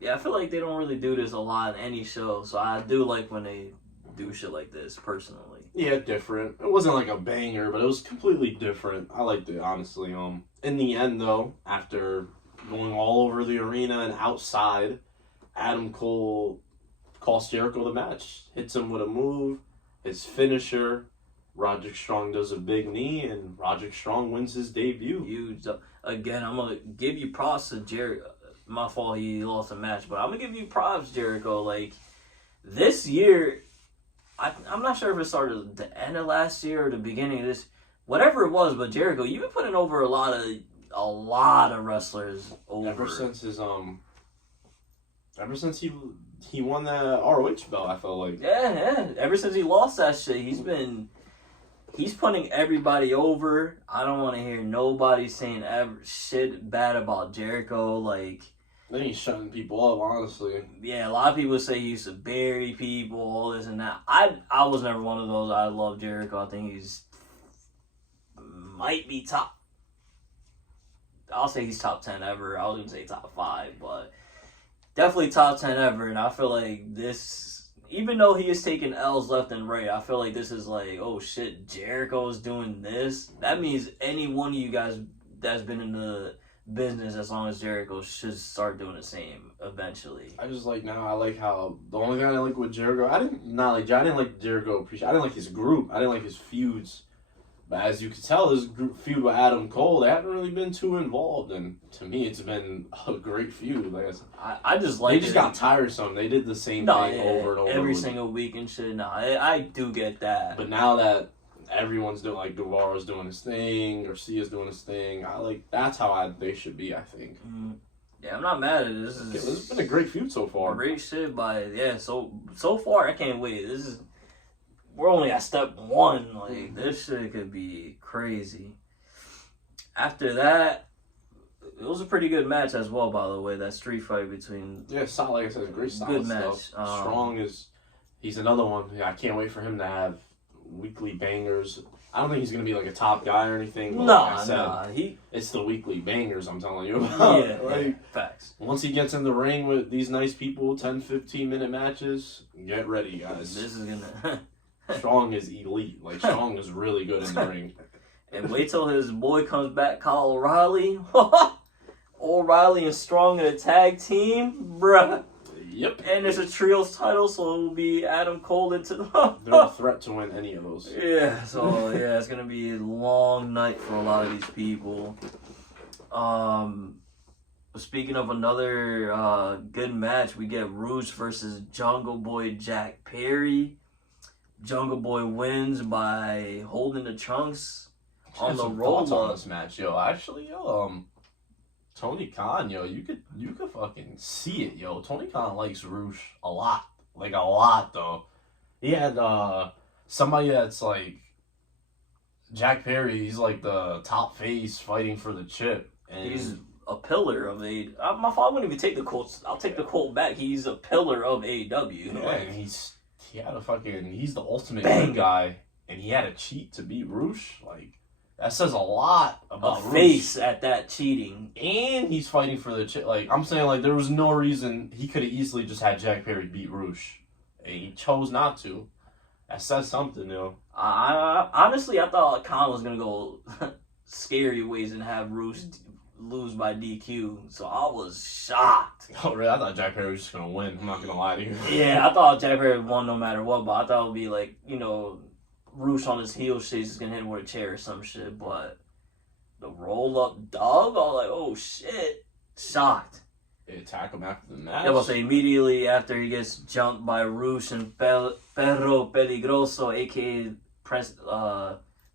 Yeah, I feel like they don't really do this a lot in any show, so I do like when they do shit like this personally. yeah, different. It wasn't like a banger, but it was completely different. I liked it, honestly. In the end, though, after going all over the arena and outside, Adam Cole costs Jericho the match. Hits him with a move, his finisher. Roderick Strong does a big knee, and Roderick Strong wins his debut. Huge. Again, I'm gonna give you props to Jericho. My fault, he lost a match, but I'm gonna give you props, Jericho. Like, this year, I'm not sure if it started at the end of last year or the beginning of this, whatever it was. But Jericho, you've been putting over a lot of wrestlers over. Ever since he won that ROH belt, I felt like. Yeah. Ever since he lost that shit, he's putting everybody over. I don't want to hear nobody saying shit bad about Jericho. Like, Then he's shutting people up, honestly. yeah, a lot of people say he used to bury people, all this and that. I was never one of those. I love Jericho. I think he's might be top. I'll say he's top 10 ever. I was gonna say top 5, but definitely top 10 ever. And I feel like this, even though he is taking L's left and right, I feel like this is like, oh shit, Jericho's doing this. That means any one of you guys that's been in the business as long as Jericho should start doing the same eventually. I just like now. I like how the only thing I didn't like with Jericho. I didn't like Jericho. I didn't like his group. I didn't like his feuds. But as you can tell, his feud with Adam Cole, they haven't really been too involved. And to me, it's been a great feud. Like I said, I just like they just got tiresome. They did the same thing over and over every single week and shit. No, I do get that. But now that everyone's doing, like, Guevara's doing his thing, Garcia's doing his thing, that's how they should be, I think. Yeah, I'm not mad at it. This has been a great feud so far. Great shit so far I can't wait. We're only at step 1. Like, this shit could be crazy. After that, it was a pretty good match as well, by the way, that street fight between... Yeah, like I said, great solid good match. Stuff. Strong he's another one. Yeah, I can't wait for him to have weekly bangers. I don't think he's going to be like a top guy or anything. But like I said, it's the weekly bangers I'm telling you about. Yeah, facts. Once he gets in the ring with these nice people, 10, 15-minute matches, get ready, guys. This is going to... Strong is elite. Like, Strong is really good in the ring. And wait till his boy comes back, Kyle O'Reilly. O'Reilly and Strong in a tag team, bruh. Yep. And there's a trios title, so it will be Adam Cole into They're a threat to win any of those. Yeah, so yeah, it's gonna be a long night for a lot of these people. Speaking of another good match, we get Rush versus Jungle Boy Jack Perry. Jungle Boy wins by holding the trunks on the roll on this match, yo. Actually, Tony Khan, yo, you could fucking see it, yo. Tony Khan likes Rush a lot, like a lot, though. He had somebody that's like Jack Perry. He's like the top face fighting for the chip, and he's a pillar of A. My father wouldn't even take the quote. I'll take the quote back. He's a pillar of AEW. Yeah, and he's the ultimate good guy, and he had to cheat to beat Rush. Like, that says a lot about Rush. Face at that cheating. And he's fighting for the chip. Like, I'm saying, like, there was no reason he could have easily just had Jack Perry beat Rush. And he chose not to. That says something, you know. Honestly, I thought Khan was going to go scary ways and have Rush lose by DQ, so I was shocked. Oh, really? I thought Jack Perry was just going to win. I'm not going to lie to you. Yeah, I thought Jack Perry won no matter what, but I thought it would be like, Rush on his heel shit, he's going to hit him with a chair or some shit, but the roll-up dub, I was like, oh, shit. Shocked. They attack him after the match. Yeah, I'll say immediately after he gets jumped by Rush and Perro Peligroso, a.k.a.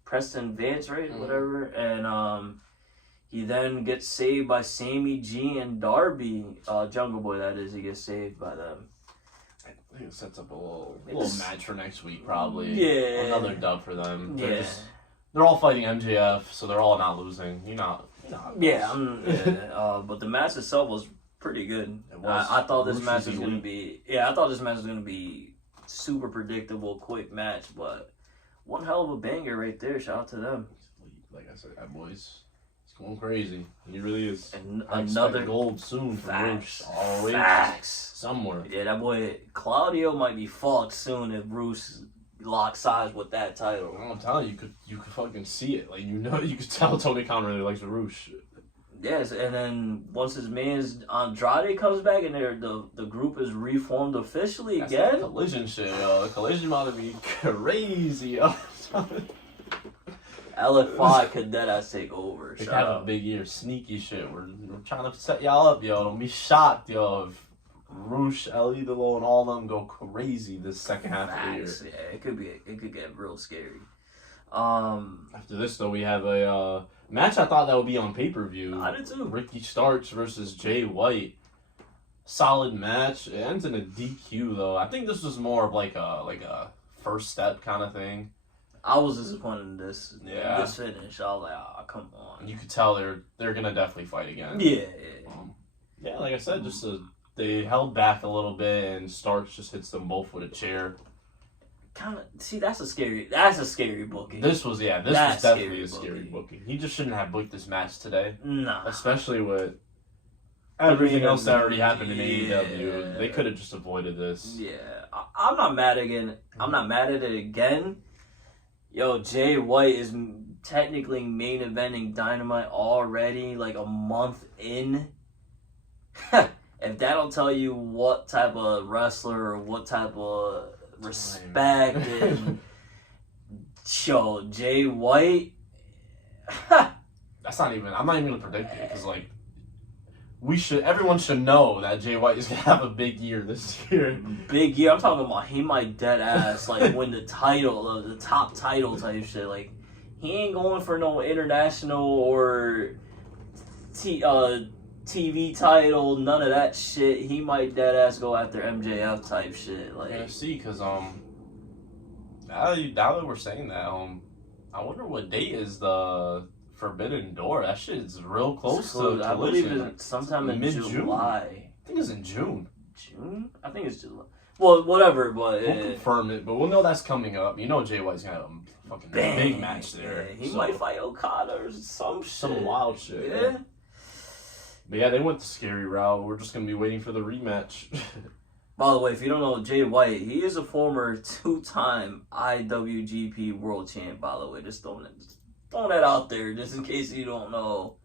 Preston Vance, right? Mm-hmm. Whatever, and, he then gets saved by Sammy G and Darby. Jungle Boy, that is. He gets saved by them. I think it sets up a little match for next week, probably. Yeah. Another dub for them. Yeah. They're all fighting MJF, so they're all not losing. But the match itself was pretty good. It was. I thought this match was going to be... Yeah, I thought this match was going to be super predictable, quick match, but one hell of a banger right there. Shout out to them. Like I said, that boys... going crazy. He really is. And another gold soon for Rush. Always somewhere. Yeah, that boy Claudio might be fucked soon if Bruce locks eyes with that title. I'm telling you, you could fucking see it. Like, you could tell Tony Khan really likes Rush. Yes, and then once his man Andrade comes back and the group is reformed officially That's again. That Collision shit, yo. The Collision about to be crazy, yo. LFI could deadass take over. They have a big year, sneaky shit. We're trying to set y'all up, yo. Don't be shocked, yo, if Rush, El Idolo, and all of them go crazy this second half of the year. Yeah, it could get real scary. After this, though, we have a match. I thought that would be on pay-per-view. I did too. Ricky Starks versus Jay White. Solid match. It ends in a DQ, though. I think this was more of like a first step kind of thing. I was disappointed in this. Yeah. This finish. I was like, oh, come on. You could tell they're gonna definitely fight again. Yeah. Yeah, like I said, they held back a little bit, and Starks just hits them both with a chair. See, that's a scary booking. This was definitely a scary booking. He just shouldn't have booked this match today. Nah. Especially with everything else that already happened in AEW. They could have just avoided this. Yeah. I'm not mad at it again. Yo, Jay White is technically main eventing Dynamite already, like a month in. If that'll tell you what type of wrestler or what type of respect and show Jay White. That's not even. I'm not even gonna predict it because like everyone should know that Jay White is gonna have a big year this year. Big year. I'm talking about he might dead ass like win the title, the top title type shit. Like he ain't going for no international or TV title, none of that shit. He might dead ass go after MJF type shit. Like, Yeah, see, because now that we're saying that, I wonder what date is the Forbidden Door. That shit is real close to I believe Collision. it's sometime in Mid-June. July. I think it's in June. June? I think it's July. Well, whatever, but We'll confirm it, but we'll know that's coming up. You know Jay White's gonna have a fucking big match there. Yeah, he so, might fight Okada or some wild shit. Yeah. But yeah, they went the scary route. We're just gonna be waiting for the rematch. By the way, if you don't know Jay White, he is a former 2-time IWGP World Champ. By the way, just throwing that out there, just in case you don't know.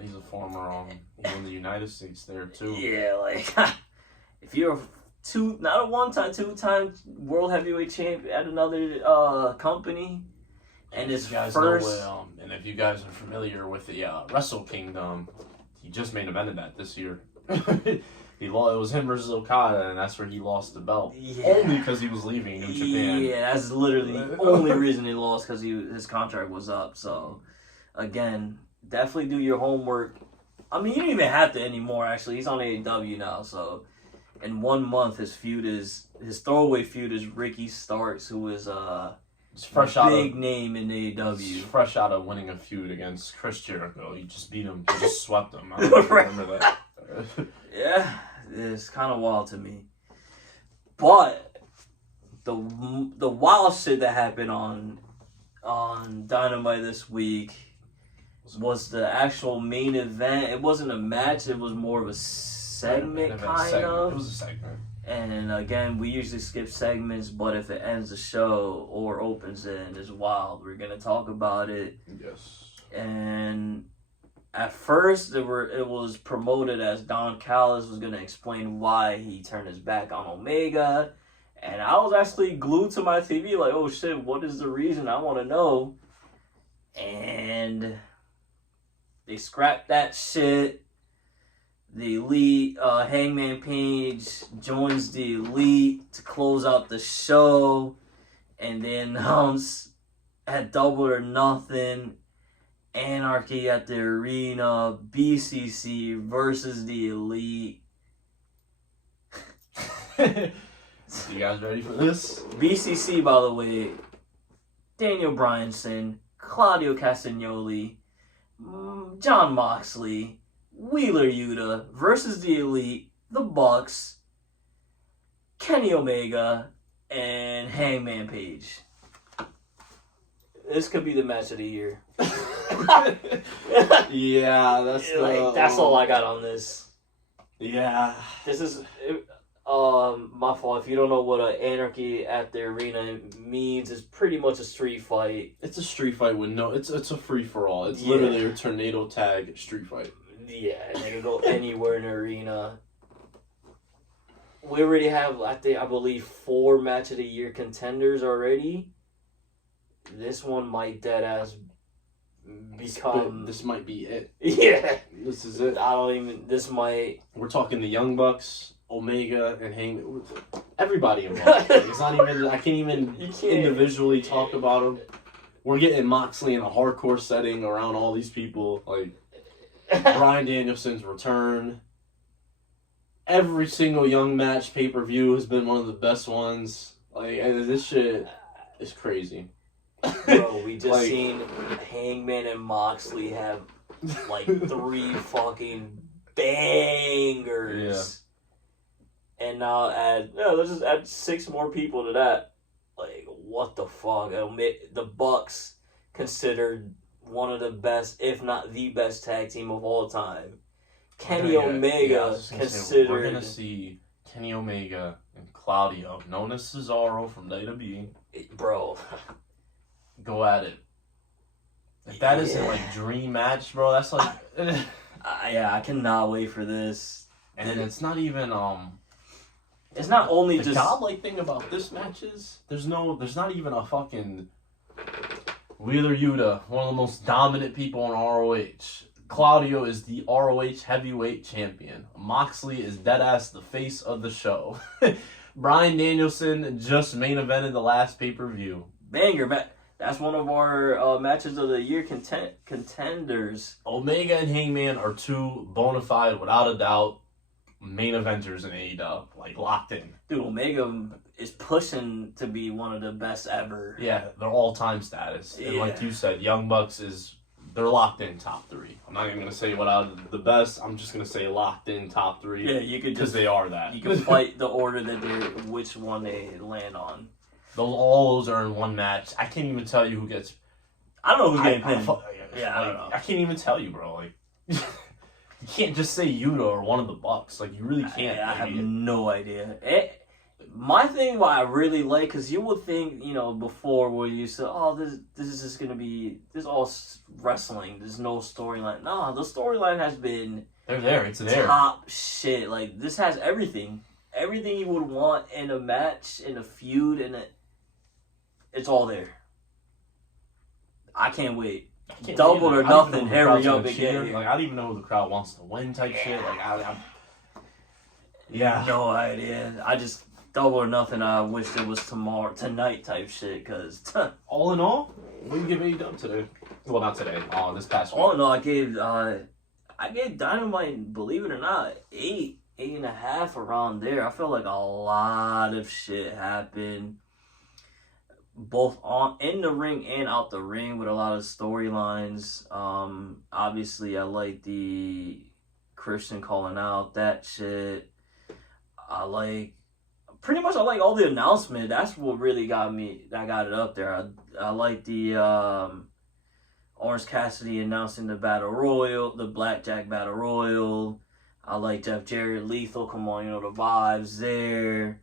He's a former he won the United States there too. Yeah, like if you're not a 1-time, 2-time World Heavyweight Champ at another company, and his guys first. know and if you guys are familiar with the Wrestle Kingdom, he just main evented that this year. It was him versus Okada, and that's where he lost the belt. Yeah. Only because he was leaving New Japan. Yeah, that's literally the only reason he lost, because his contract was up. So, again, definitely do your homework. I mean, you don't even have to anymore, actually. He's on AEW now, so in 1 month, his throwaway feud is Ricky Starks, who is big name in AEW. He's fresh out of winning a feud against Chris Jericho. He just beat him. He just swept him. I don't remember that. Yeah, it's kind of wild to me. But the wild shit that happened on Dynamite this week was the actual main event. It wasn't a match. It was more of a segment, kind of. It was a segment. And again, we usually skip segments, but if it ends the show or opens it and it's wild, we're going to talk about it. Yes. And at first, it was promoted as Don Callis was going to explain why he turned his back on Omega. And I was actually glued to my TV like, oh shit, what is the reason? I want to know. And they scrapped that shit. The Elite, Hangman Page joins the Elite to close out the show. And they announce at Double or Nothing, Anarchy at the Arena, BCC versus the Elite. You guys ready for this? BCC, by the way, Daniel Bryanson, Claudio Castagnoli, John Moxley, Wheeler Yuta versus the Elite, the Bucks, Kenny Omega, and Hangman Page. This could be the match of the year. Yeah, that's all I got on this. Yeah. This is my fault. If you don't know what an Anarchy at the Arena means, it's pretty much a street fight. It's a street fight with it's a free for all. It's literally a tornado tag street fight. Yeah, they can go anywhere in the arena. We already have, I believe, 4 match of the year contenders already. This one might dead ass become. This might be it. Yeah. This is it. This might. We're talking the Young Bucks, Omega, and Hangman. Everybody involved. It's not even. I can't even individually talk about them. We're getting Moxley in a hardcore setting around all these people. Like Bryan Danielson's return. Every single Young match pay-per-view has been one of the best ones. Like, this shit is crazy. Bro, we just seen Hangman and Moxley have like 3 fucking bangers. Yeah. And now let's just add 6 more people to that. Like, what the fuck? The Bucks considered one of the best, if not the best tag team of all time. Kenny Omega considered. We're gonna see Kenny Omega and Claudio, known as Cesaro from WWE. Bro. Go at it. If that isn't like dream match, bro, that's like. Yeah, I cannot wait for this. And it's not even It's not only the just godlike thing about this match is there's not even a fucking Wheeler Yuta, one of the most dominant people in ROH. Claudio is the ROH heavyweight champion. Moxley is deadass the face of the show. Bryan Danielson just main evented the last pay-per-view. banger. That's one of our matches of the year contenders. Omega and Hangman are two bona fide, without a doubt, main eventers in AEW. Like, locked in. Dude, Omega is pushing to be one of the best ever. Yeah, they're all-time status. And like Yeah. you said, Young Bucks they're locked in top 3. I'm not even going to say what out of the best. I'm just going to say locked in top 3. Yeah, you could Because just they are that. you can fight the order that which one they land on. All those are in one match. I can't even tell you who gets. I don't know who's getting pinned. Yeah, I don't know. I can't even tell you, bro. Like, you can't just say Yuta or one of the Bucks. Like, you really can't. I have no idea. My thing, what I really like, because you would think, before where you said, oh, this is just gonna be this all wrestling. There's no storyline. No, the storyline has been They're there. It's there. top shit. Like, this has everything you would want in a match, in a feud, it's all there. I can't wait. I can't Double either. or I don't even nothing, know who the hurry crowd's up gonna and cheer. get here. Like, I don't even know who the crowd wants to win type shit. Like, yeah. No idea. I just double or nothing. I wish it was tonight type shit. Cause All in all, what do you give AEW today? Well, not today. This past week. all in all, I gave Dynamite, believe it or not, 8.5 around there. I feel like a lot of shit happened, both in the ring and out the ring, with a lot of storylines. Obviously, I like the Christian calling out that shit. I like all the announcement. That's what really got it up there. I like the Orange Cassidy announcing the Battle Royal, the Blackjack Battle Royal. I like Jeff Jarrett, Lethal. Come on, the vibes there.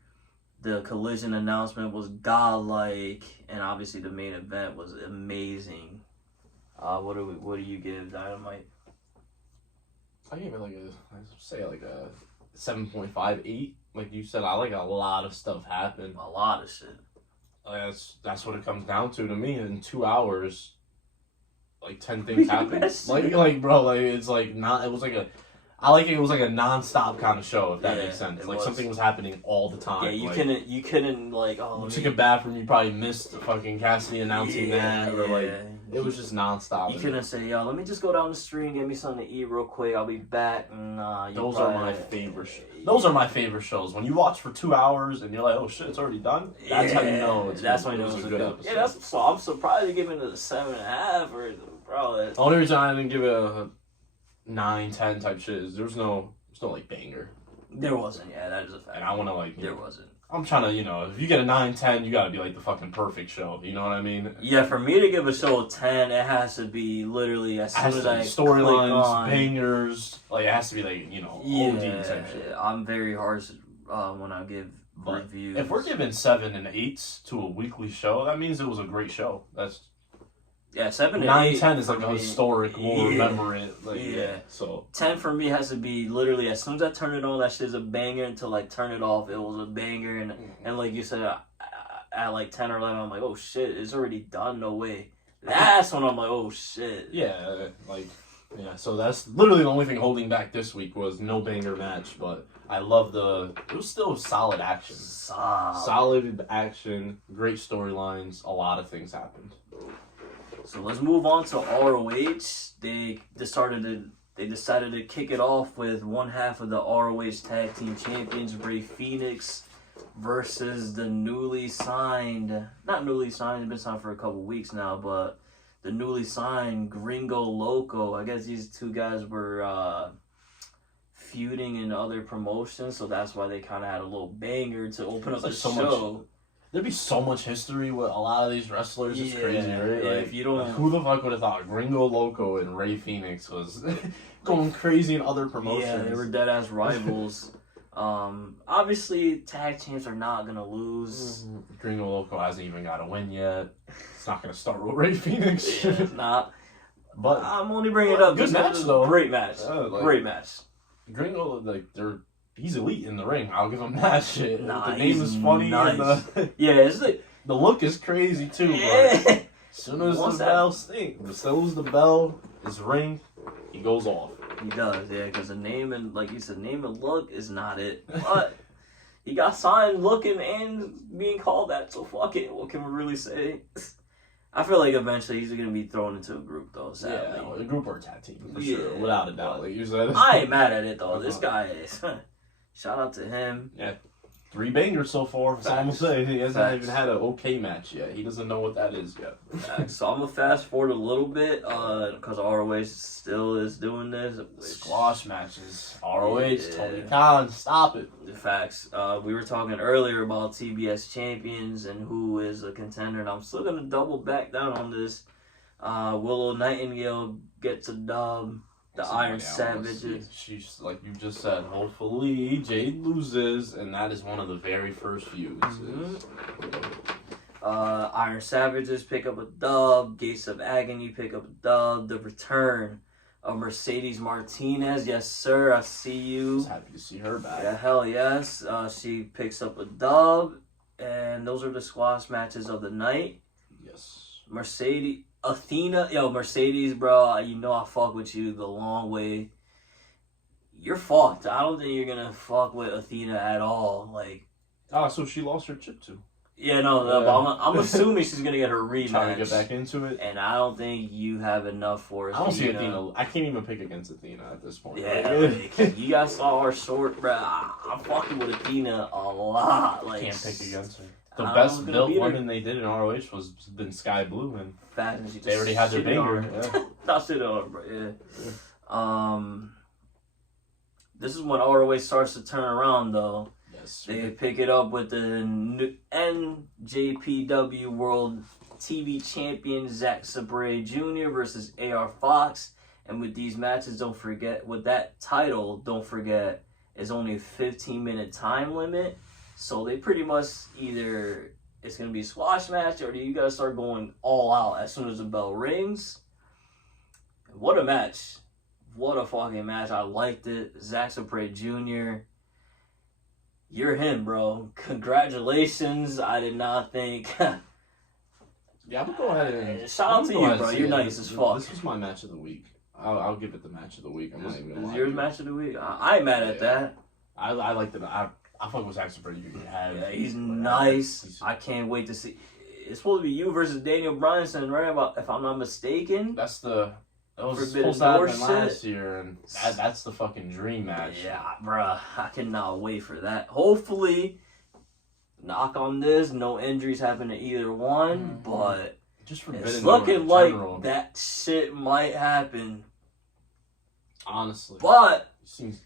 The Collision announcement was godlike, and obviously the main event was amazing. What do you give Dynamite? I gave it like a 7.58. Like you said, I like a lot of stuff happened. A lot of shit. That's what it comes down to me. In 2 hours, like 10 things happened. Like bro, like it's like not. It was like a. I like it was like a non-stop kind of show, if that makes sense. Like something was happening all the time. Yeah, you like, couldn't like. Oh, you took a bathroom, you probably missed the fucking Cassidy announcing that, or like it was just non-stop. You couldn't say, yo, let me just go down the street and get me something to eat real quick. I'll be back. Nah, those are my favorite. Those are my favorite shows. When you watch for 2 hours and you're like, oh shit, it's already done. That's how you know. That's when it was a good episode. Yeah, so I'm surprised you giving it a 7.5 or bro. The only reason I didn't give it a 9, 10 type shit is there's no like banger. There wasn't. Yeah, that is a fact. And I want to like. There wasn't. I'm trying to, if you get a 9, 10, you gotta be like the fucking perfect show. You know what I mean? Yeah, for me to give a show a 10, it has to be literally as soon as I storylines, bangers. Like it has to be like OD type shit. I'm very harsh when I give reviews. If we're giving 7 and 8s to a weekly show, that means it was a great show. That's 7 and 9, 8 10 is like a historic. We'll remember it. Like, so 10 for me has to be literally as soon as I turn it on, that shit's a banger. Until like turn it off, it was a banger. And like you said, at like 10 or 11, I'm like, oh shit, it's already done. No way. That's when I'm like, oh shit. Yeah, so that's literally the only thing holding back this week was no banger match, but I love it was still solid action. Solid action, great storylines, a lot of things happened. So let's move on to ROH. They decided to kick it off with one half of the ROH Tag Team Champions, Rey Fenix, versus the not newly signed, it's been signed for a couple weeks now, but the newly signed Gringo Loco. I guess these two guys were feuding in other promotions, so that's why they kind of had a little banger to open up the show. There'd be so much history with a lot of these wrestlers. It's crazy, right? Yeah, if you don't, who the fuck would have thought Gringo Loco and Rey Fenix was going crazy in other promotions? Yeah, they were dead ass rivals. Obviously, tag champs are not gonna lose. Gringo Loco hasn't even got a win yet. It's not gonna start with Rey Fenix. Yeah, But I'm only bringing it up. Good Just match, it's a though. Great match. Like- Great match. Gringo, he's elite in the ring. I'll give him that shit. Nah, the name he's is funny and nice. the It's like, the look is crazy too. But yeah. as soon as Once the that- bell sings, as soon as the bell is ring, he goes off. He does, yeah, because the name and, like you said, name and look is not it. But he got signed looking and being called that, so fuck it. What can we really say? I feel like eventually he's going to be thrown into a group, though, sadly. Yeah, a group or a tag team for Yeah, sure, without a doubt. Like you said, I ain't mad at it, though. This guy is. Shout out to him. 3 bangers so far. That's all I'm gonna Facts. say. He hasn't Facts. even had an okay match yet. He doesn't know what that is yet. So I'm going to fast forward a little bit because ROH still is doing this. Which, Squash matches, ROH, Yeah. Tony Khan, stop it. Facts. We were talking earlier about TBS champions and who is a contender, and I'm still gonna double back down on this. Willow Nightingale gets a dub. The Iron Savages. She's like you just said. Hopefully, Jade loses, and that is one of the very first feuds. Mhm. Iron Savages pick up a dub. Gates of Agony pick up a dub. The return of Mercedes Martinez. Yes, sir. I see you. Just happy to see her back. Yeah, hell yes. She picks up a dub. And those are the squash matches of the night. Yes. Athena, Mercedes, bro, you know I fuck with you the long way. You're fucked. I don't think you're gonna fuck with Athena at all. Like, So she lost her chip too. yeah, no, Yeah. but I'm assuming she's gonna get her Trying rematch. to get back into it. And I don't think you have enough for Athena. I don't see Athena. I can't even pick against Athena at this point. Yeah, Like, like, you guys saw her short, bro. I'm fucking with Athena a lot. Like, can't pick against her. The I'm best gonna built beat her. woman they did in ROH was been Sky Blue, and Fast and she they already had their shitted on banger. her. Yeah. Not shit on her, bro. Yeah. This is when ROH starts to turn around, though. Yes. They pick it up with the NJPW World TV Champion Zack Sabre Jr. versus AR Fox. And with these matches, don't forget, with that title, don't forget, is only a 15-minute time limit. So they pretty much either it's going to be a squash match or you got to start going all out as soon as the bell rings. What a match. What a fucking match. I liked it. Zack Sabre Jr., you're him, bro. Congratulations. I did not think. Yeah, I'm gonna go ahead and Shout out I'm to gonna go you, ahead bro. and You're say nice as fuck. This was my match of the week. I'll give it the match of the week. I'm not even gonna This lie. is yours match of the week. I ain't mad at that. I liked it. I fuck with Zack Sabre. You can have. Yeah, he's whatever. nice. He's- I can't wait to see. It's supposed to be you versus Daniel Bryanson, right? If I'm not mistaken. That was Forbidden supposed to happen Door shit. last year, and that's the fucking dream match. Yeah, bruh. I cannot wait for that. Hopefully, knock on this, no injuries happen to either one, but Just Forbidden it's Door looking in like general. that shit might happen. Honestly, But seems.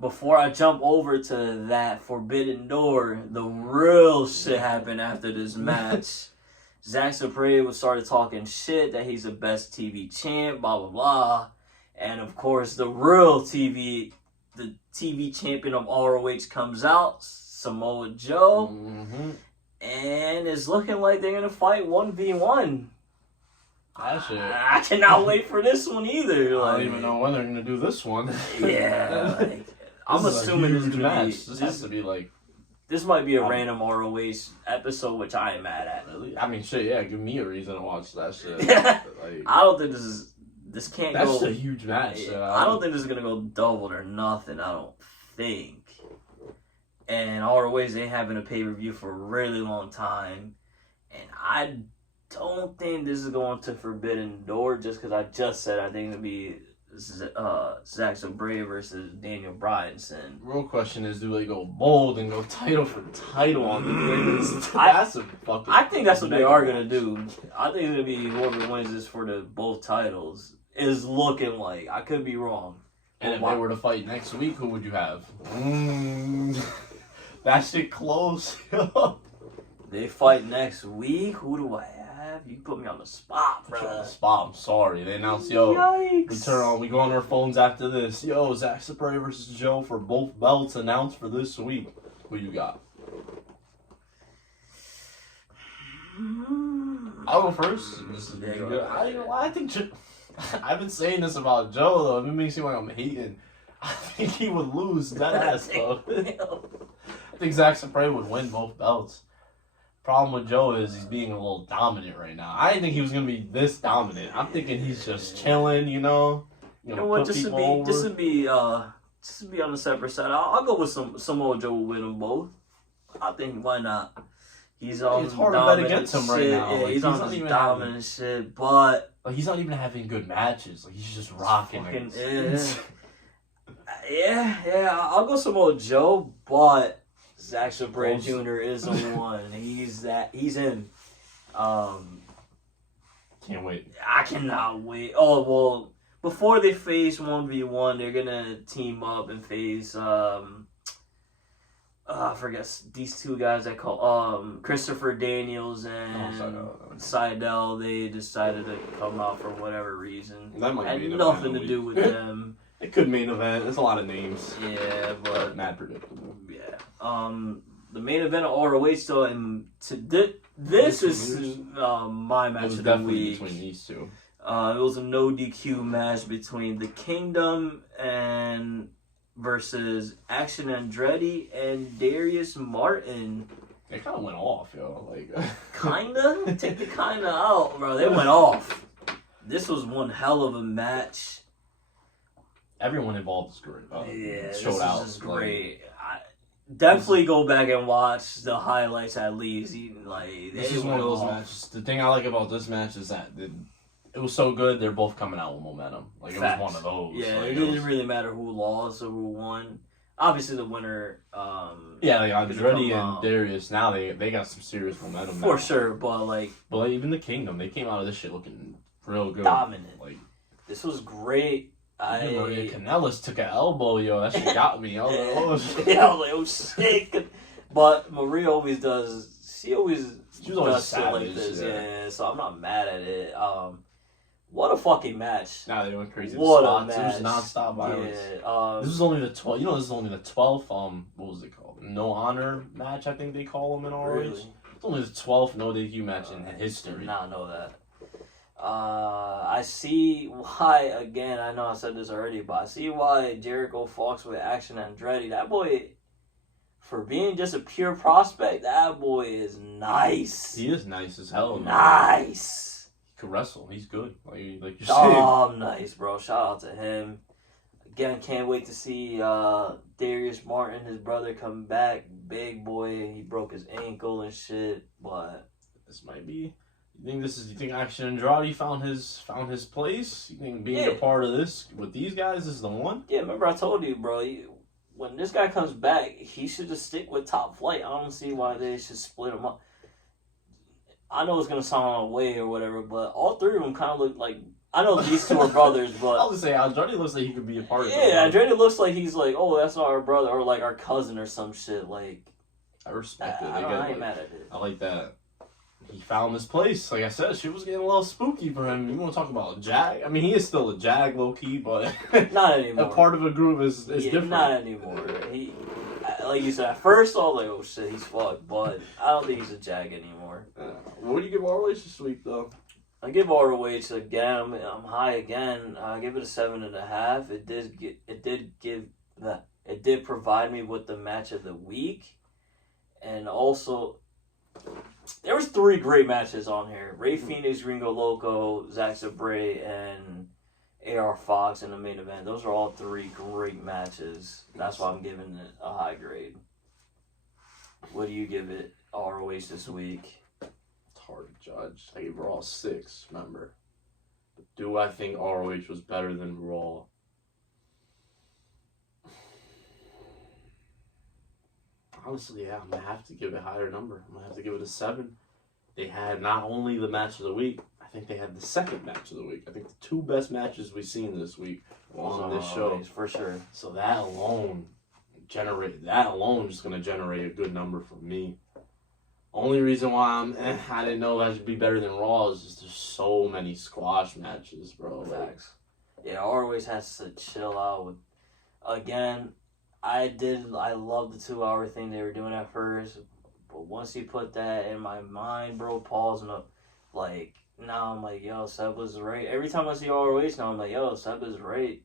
before I jump over to that Forbidden Door, the real shit happened after this match. Zack Sabre started talking shit that he's the best TV champ, blah, blah, blah. And of course, the TV champion of ROH comes out, Samoa Joe. Mm-hmm. And it's looking like they're going to fight 1v1. That shit. I cannot wait for this one either. I Like, don't even know when they're gonna do this one. Yeah, like, I'm This is a assuming this is huge gonna be. match. This has to be like. This might be a Um, random ROH episode, which I ain't mad at. Really? I mean, shit. Yeah, give me a reason to watch that shit. Yeah. Like, I don't think this can't that's go. a huge match. I don't think this is gonna go doubled or nothing. I don't think. And ROH ain't having a pay-per-view for a really long time, and I don't think this is going to Forbidden Door just because I just said I think it'll be Zack Sabre versus Daniel Bryanson. Real question is, do they go bold and go title for title on the things? I- That's a fucking. I think that's what they mega are gonna match. do. I think it's gonna be whoever wins this for the both titles is looking like. I could be wrong. And if Why- they were to fight next week, who would you have? That shit close. They fight next week. Who do I have? You put me on the spot, Put you on bro. the spot. I'm sorry. They announced, yo, Yikes. we turn on, we go on our phones after this. Yo, Zack Sabre versus Joe for both belts announced for this week. Who you got? I'll go first. This is Yeah, go good. ahead. I think I've been saying this about Joe though. It makes me seem like I'm hating. I think he would lose that ass though. I think Zach Sabre would win both belts. Problem with Joe is he's being a little dominant right now. I didn't think he was gonna be this dominant. I'm thinking he's just chilling, you know. You know what? Just to be on the separate side, I'll go with Samoa Joe will win them both. I think why not? He's on it's hard to bet against him right now. Yeah, Like, he's on his dominant shit, but like he's not even having good matches. Like he's just rocking. Yeah. I'll go Samoa Joe, but Zack Sabre Jr. is the one. He's in. Can't wait. I cannot wait. Oh well, before they face 1v1, they're gonna team up and face I forget these two guys I call Christopher Daniels and Seidel. They decided to come out for whatever reason. That might be nothing to do with them. It could main event. There's a lot of names. Yeah, but mad predictable. Yeah. The main event of ROH though, and this is my match of the week. Between these two. It was a no DQ match between the Kingdom and versus Action Andretti and Darius Martin. They kind of went off, yo. Like kinda? Take the kinda out, bro. They went off. This was one hell of a match. Everyone involved is great. Showed out. This is great. Definitely go back and watch the highlights at least. This is one of those matches. The thing I like about this match is that it was so good. They're both coming out with momentum. Like Facts. It was one of those. Yeah, like, it didn't really matter who lost or who won. Obviously, the winner. Yeah, like Andretti and Darius. Now they got some serious momentum. For sure, but even the Kingdom, they came out of this shit looking real good. Dominant. Like this was great. Maria Kanellis took an elbow, yo. That shit got me. I was like, oh shit. Yeah, I was like, oh shit. But Maria always does. She always does shit like this. Yeah, so I'm not mad at it. What a fucking match. Nah, they went crazy. What a match. It was non-stop violence. Yeah, this was only the 12th. You know, this is only the 12th. What was it called? No honor match, I think they call them in ROH. Really? It's only the 12th no DQ match in history. Did not know that. I see why, again, I know I said this already, but I see why Jericho fucks with Action Andretti. That boy, for being just a pure prospect, that boy is nice. He is nice as hell. Nice. He can wrestle. He's good. Like you're saying. Nice, bro. Shout out to him. Again, can't wait to see Darius Martin, his brother, come back. Big boy. He broke his ankle and shit, but this might be... You think Action Andrade found his place? You think being a part of this with these guys is the one? Yeah, remember I told you, bro, when this guy comes back, he should just stick with Top Flight. I don't see why they should split him up. I know it's going to sound way or whatever, but all three of them kind of look like... I know these two are brothers, but... I was going to say, Andrade looks like he could be a part of it. Yeah, Andrade looks like he's like, oh, that's not our brother, or like our cousin or some shit. Like, I respect it. I ain't mad at it. I like that. He found his place. Like I said, shit was getting a little spooky for him. You want to talk about a Jag? I mean, he is still a Jag, low-key, but... Not anymore. A part of a group is different. Not anymore. He, like you said, at first I was like, oh shit, he's fucked, but I don't think he's a Jag anymore. What do you give ROH this week, though? I give ROH again. I'm high again. I give it a 7.5. It did provide me with the match of the week, and also there was 3 great matches on here: Rey Fenix, Gringo Loco, Zack Sabre, and AR Fox in the main event. Those are all 3 great matches. That's why I'm giving it a high grade. What do you give it, ROH, this week? Hard to judge. I gave Raw 6, remember. But do I think ROH was better than Raw? Honestly, yeah, I'm going to have to give it a higher number. I'm going to have to give it a 7. They had not only the match of the week, I think they had the second match of the week. I think the 2 best matches we've seen this week on this show. For sure. So that alone is going to generate a good number for me. Only reason why I didn't know that should be better than Raw is just there's so many squash matches, bro. Facts. Yeah, ROH has to chill out with. Again, I love the 2-hour thing they were doing at first, but once you put that in my mind, bro, pausing up, like now I'm like, yo, Seb was right. Every time I see ROH now, I'm like, yo, Seb is right.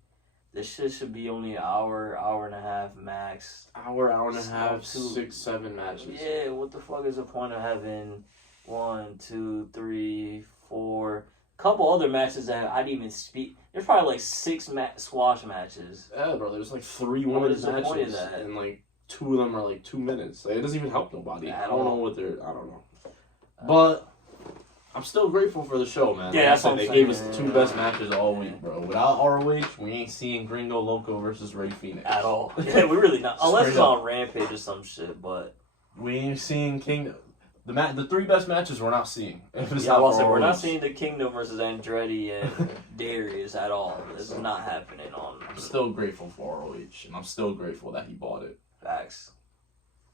This shit should be only an hour, hour and a half max. Hour and a half, Two. 6, 7 matches. Yeah, what the fuck is the point of having 1, 2, 3, 4, couple other matches that I didn't even speak. There's probably like 6 squash matches. Yeah, bro, there's like 3 What women's is the point of matches, that? and like 2 of them are like 2 minutes. Like, it doesn't even help nobody. At I don't know all. what they're. I don't know. But I'm still grateful for the show, man. Yeah, Like I that's said, what I'm they saying, gave us the 2 yeah. best matches all week, bro. Without ROH, we ain't seeing Gringo Loco versus Ray Phoenix At all. Yeah, we really not. Unless Straight it's up. on Rampage or some shit, but. We ain't seeing King. The 3 best matches we're not seeing. If it's Yeah, not well, for we're not ROH. seeing the Kingdom versus Andretti and Darius at all. This is not happening on I'm still grateful for ROH, and I'm still grateful that he bought it. Facts.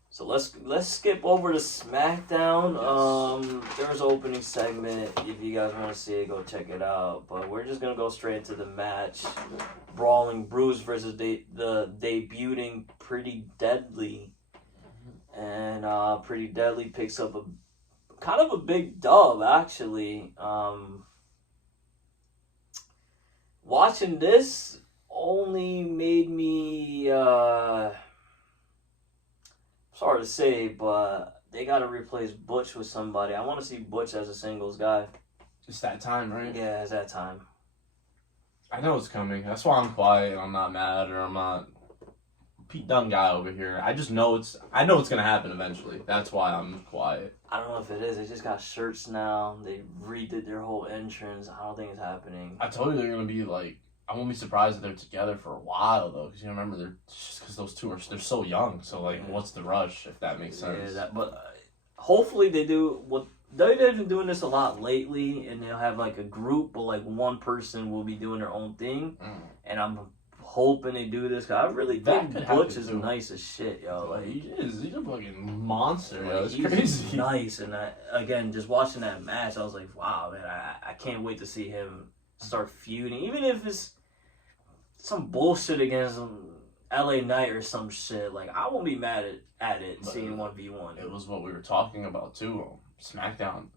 So let's skip over to SmackDown. There was an opening segment. If you guys want to see it, go check it out. But we're just gonna go straight into the match. Brawling Bruce versus the debuting Pretty Deadly. And Pretty Deadly picks up a kind of a big dub, actually. Watching this only made me sorry to say, but they gotta replace Butch with somebody. I want to see Butch as a singles guy. It's that time, right? Yeah, it's that time. I know it's coming. That's why I'm quiet. I'm not mad, or I'm not Pete Dunne guy over here. I just know I know it's gonna happen eventually. That's why I'm quiet. I don't know if it is. They just got shirts now. They redid their whole entrance. I don't think it's happening. I told you they're gonna be like. I won't be surprised if they're together for a while though, because you remember because those 2 they're so young. So like, Yeah. what's the rush if that makes sense? Yeah, but hopefully they do what WWE's been doing this a lot lately, and they'll have like a group, but like one person will be doing their own thing, and I'm hoping they do this. Cause I really That think could Butch happen, is too. nice as shit, yo. Like He is. He's a fucking monster. like, Yo. It's he's crazy. nice, and again, just watching that match, I was like, wow, man, I can't wait to see him start feuding, even if it's some bullshit against LA Knight or some shit. Like, I won't be mad at it But seeing 1v1. It was what we were talking about too. SmackDown.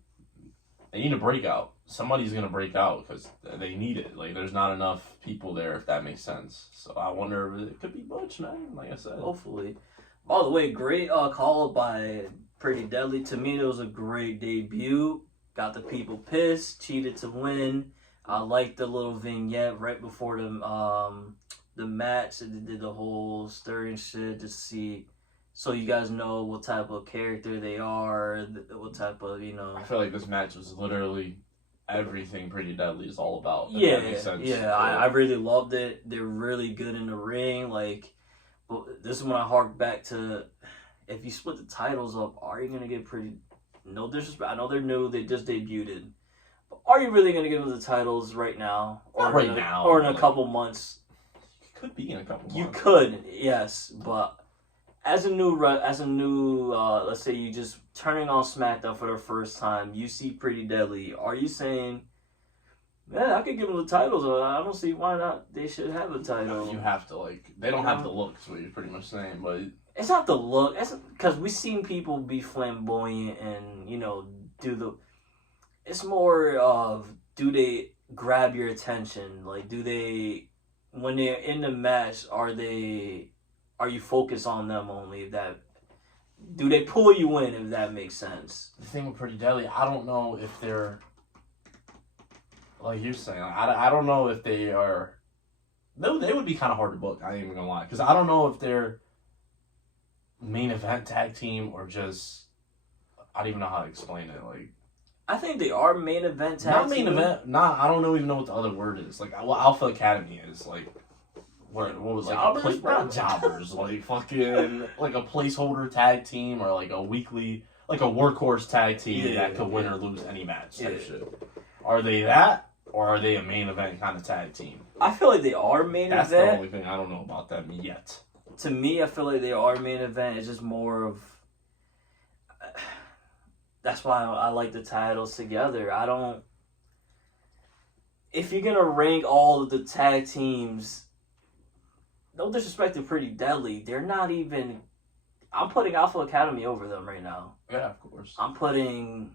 They need a breakout. Somebody's gonna break out because they need it. Like, there's not enough people there, if that makes sense. So I wonder if it could be Butch, man. Like I said. Hopefully. By the way, great call by Pretty Deadly. To me, it was a great debut. Got the people pissed. Cheated to win. I liked the little vignette right before the match. They did the whole stirring shit to see, so you guys know what type of character they are, what type of, I feel like this match was literally everything Pretty Deadly is all about. If Yeah, that makes sense. yeah. I really loved it. They're really good in the ring. Like, this is when I hark back to, if you split the titles up, are you gonna get Pretty? No disrespect. I know they're new. They just debuted. But are you really gonna give them the titles right now? Not right now, or in a but- couple months? Could be in a couple You months. could, yes, but as a new, let's say you just turning on SmackDown for the first time, you see Pretty Deadly. Are you saying, man, I could give them the titles? I don't see why not. They should have a title. You have to, like, they don't have the look, is what you're pretty much saying, but It's not the look. It's because we've seen people be flamboyant and do the. It's more of, do they grab your attention? Like, do they, when they're in the match, are you focused on them only? Do they pull you in, if that makes sense? the thing with Pretty Deadly, I don't know if they're, like you're saying, I don't know if they are, they would be kind of hard to book, I ain't even gonna lie, because I don't know if they're main event tag team or just, I don't even know how to explain it, like, I think they are main event tag not main team. event, I don't even know what the other word is, like, what Alpha Academy is, like, what was like Jobbers, bro? not jobbers, like fucking like a placeholder tag team or like a weekly, like a workhorse tag team that could win or lose any match type shit. Are they that, or are they a main event kind of tag team? I feel like they are main That's the event. only thing I don't know about them yet. To me, I feel like they are main event. It's just more of. That's why I like the titles together. I don't. If you're gonna rank all of the tag teams, no disrespect to Pretty Deadly, they're not even. I'm putting Alpha Academy over them right now. Yeah, of course. I'm putting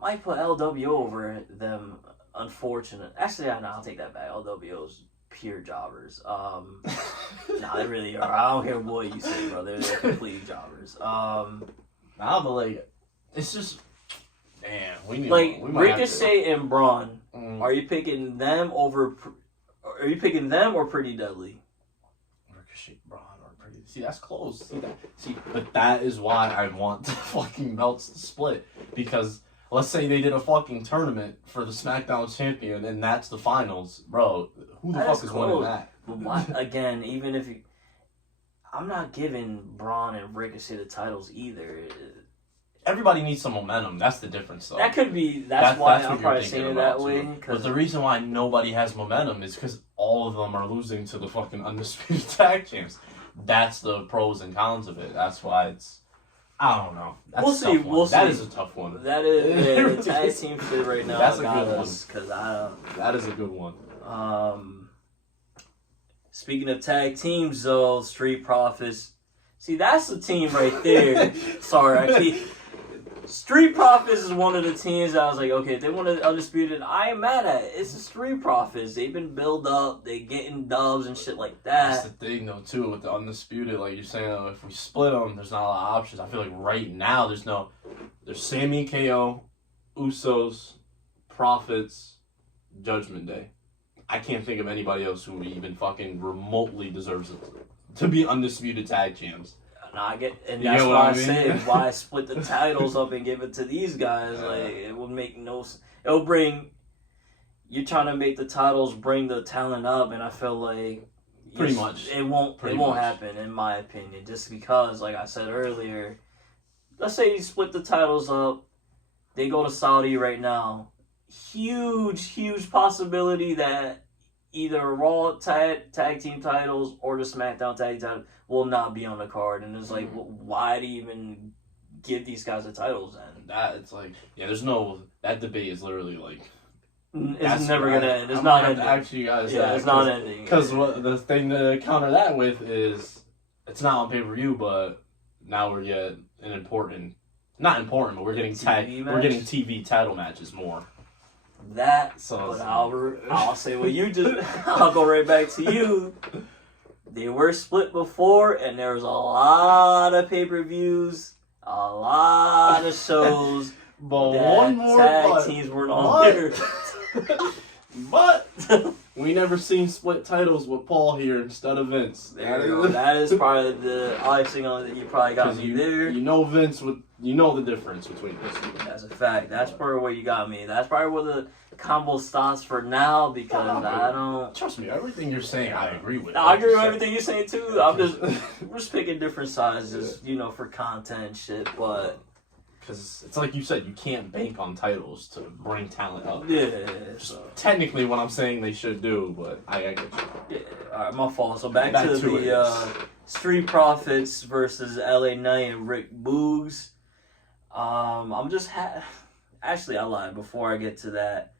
might put LWO over them. Unfortunate. Actually, I'll take that back. LWO's pure jobbers. Nah, they really are. I don't care what you say, bro. They're complete jobbers. Nah, but like, it's just, man, we need like we might have to- Ricochet and Braun. Mm. Are you picking them over? Are you picking them or Pretty Deadly? Ricochet, Braun, or Pretty. See, that's close. But that is why I want the fucking belts to split, because let's say they did a fucking tournament for the SmackDown champion and that's the finals, bro. Who the That fuck is is winning close. that? But why, again, even if you, I'm not giving Braun and Ricochet the titles either. Everybody needs some momentum. That's the difference, though. That could be. That's why I'm what probably you're saying thinking it that about, way. too. But Because the reason why nobody has momentum is because all of them are losing to the fucking undisputed tag champs. That's the pros and cons of it. That's why it's. I don't know. That's We'll a see, tough one. we'll That see. is a tough one. that is the tag team shit right now. That's a got good us, because I That is a good one. Speaking of tag teams, though, Street Profits. See, that's the team right there. Sorry, I keep. Street Profits is one of the teams that I was like, okay, if they want to undisputed, I ain't mad at it. It's the Street Profits. They've been built up. They getting dubs and shit like That's that. the thing, though, too, with the undisputed. Like you're saying, if we split them, there's not a lot of options. I feel like right now there's Sammy, KO, Usos, Profits, Judgment Day. I can't think of anybody else who even fucking remotely deserves it to be undisputed tag champs. And I get, and You that's get why what I I mean? said why I split the titles up and give it to these guys. Like it would make no. It'll bring. You're trying to make the titles bring the talent up, and I feel like Pretty much. it won't. Pretty it won't much. happen, in my opinion. Just because, like I said earlier, let's say you split the titles up, they go to Saudi right now. Huge possibility that either Raw tag team titles or the SmackDown tag team title will not be on the card, and it's like, why do you even give these guys the titles then? That it's like, yeah, there's no, that debate is literally like, It's never gonna end. It's I'm not gonna have to ending. ask you guys Yeah, that, it's not ending. Because the thing to counter that with is, it's not on pay-per-view, but now we're getting an important, not important, but we're getting TV we're match? getting TV title matches more. That, So but it's- I'll say what you just. I'll go right back to you. They were split before, and there was a lot of pay-per-views, a lot of shows But that one more tag but, teams weren't on there. but we never seen split titles with Paul here instead of Vince. There you go. That is probably the icing on it. You probably got me there. You know Vince you know the difference between those two. That's a fact. That's probably where you got me. That's probably where the combo stops for now, because I don't. Trust me, everything you're saying I agree with. I agree with Like you everything you're saying too. We're just picking different sizes, for content and shit. But Because it's like you said, you can't bank on titles to bring talent up. yeah, so, Technically, what I'm saying they should do, but I get you. yeah. All right, my fault. So back to it. the Street Profits versus LA Knight and Rick Boogs. I'm just actually I lied before I get to that.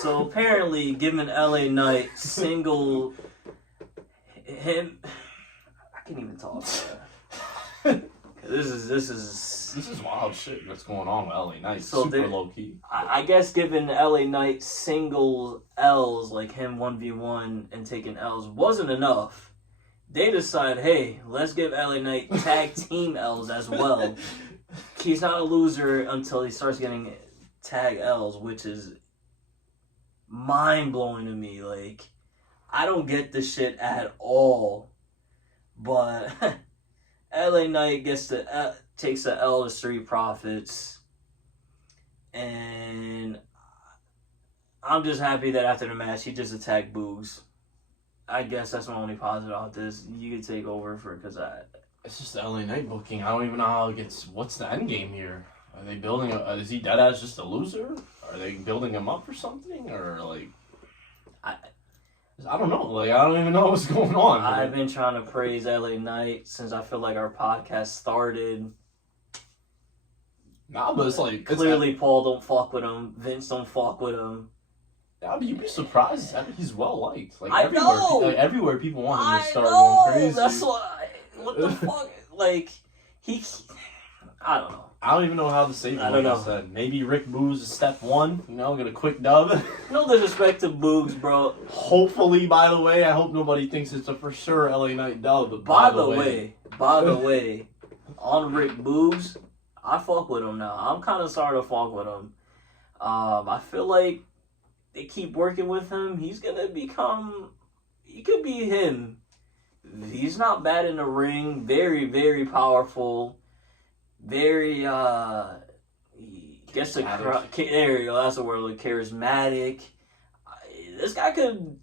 So apparently, giving LA Knight single him, I can't even talk. This is wild shit that's going on with LA Knight. So Super they- low key. I guess giving LA Knight single L's, like him 1v1 and taking L's, wasn't enough. They decide, hey, let's give LA Knight tag team L's as well. He's not a loser until he starts getting tag L's, which is mind-blowing to me. Like, I don't get this shit at all. But LA Knight takes the L to Street Profits. And I'm just happy that after the match, he just attacked Boogs. I guess that's my only positive about this. You could take over because It's just the LA Knight booking. I don't even know how it gets. What's the end game here? Are they building? Is he dead as just a loser? Are they building him up for something, or like? I don't know. Like, I don't even know what's going on. I've been trying to praise LA Knight since I feel like our podcast started. Nah, but it's like Clearly, Paul don't fuck with him. Vince don't fuck with him. Yeah, but you'd be surprised. He's well liked. Like I everywhere, know! Like, everywhere people want him to start know! going crazy. That's what the fuck? Like, I don't know. I don't even know how to save it. I don't like know. I said. Maybe Rick Boogs is step one. Get a quick dub. No disrespect to Boogs, bro. Hopefully, by the way, I hope nobody thinks it's a for sure LA Knight dub. But By the way, on Rick Boogs, I fuck with him now. I'm kind of starting to fuck with him. I feel like they keep working with him. He's gonna become. He could be him. He's not bad in the ring. Very, very powerful. Very he gets the there you go. That's the word. Like, charismatic. This guy could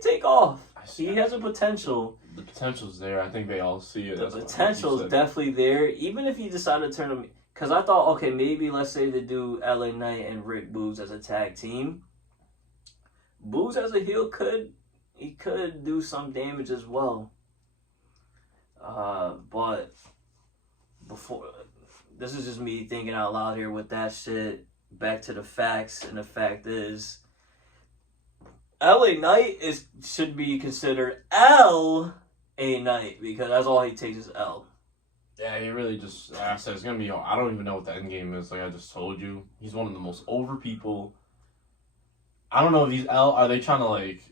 take off. He has a potential. The potential's there. I think they all see it. The potential is definitely there. Even if you decide to turn him, because I thought, okay, maybe let's say they do LA Knight and Rick Boogs as a tag team. Boogs as a heel could do some damage as well. But before, this is just me thinking out loud here with that shit. Back to the facts, and the fact is, LA Knight should be considered LA Knight because that's all he takes is L. Yeah, he really just. Like I said, it's gonna be. I don't even know what the end game is. Like I just told you, he's one of the most over people. I don't know if he's L. Are they trying to like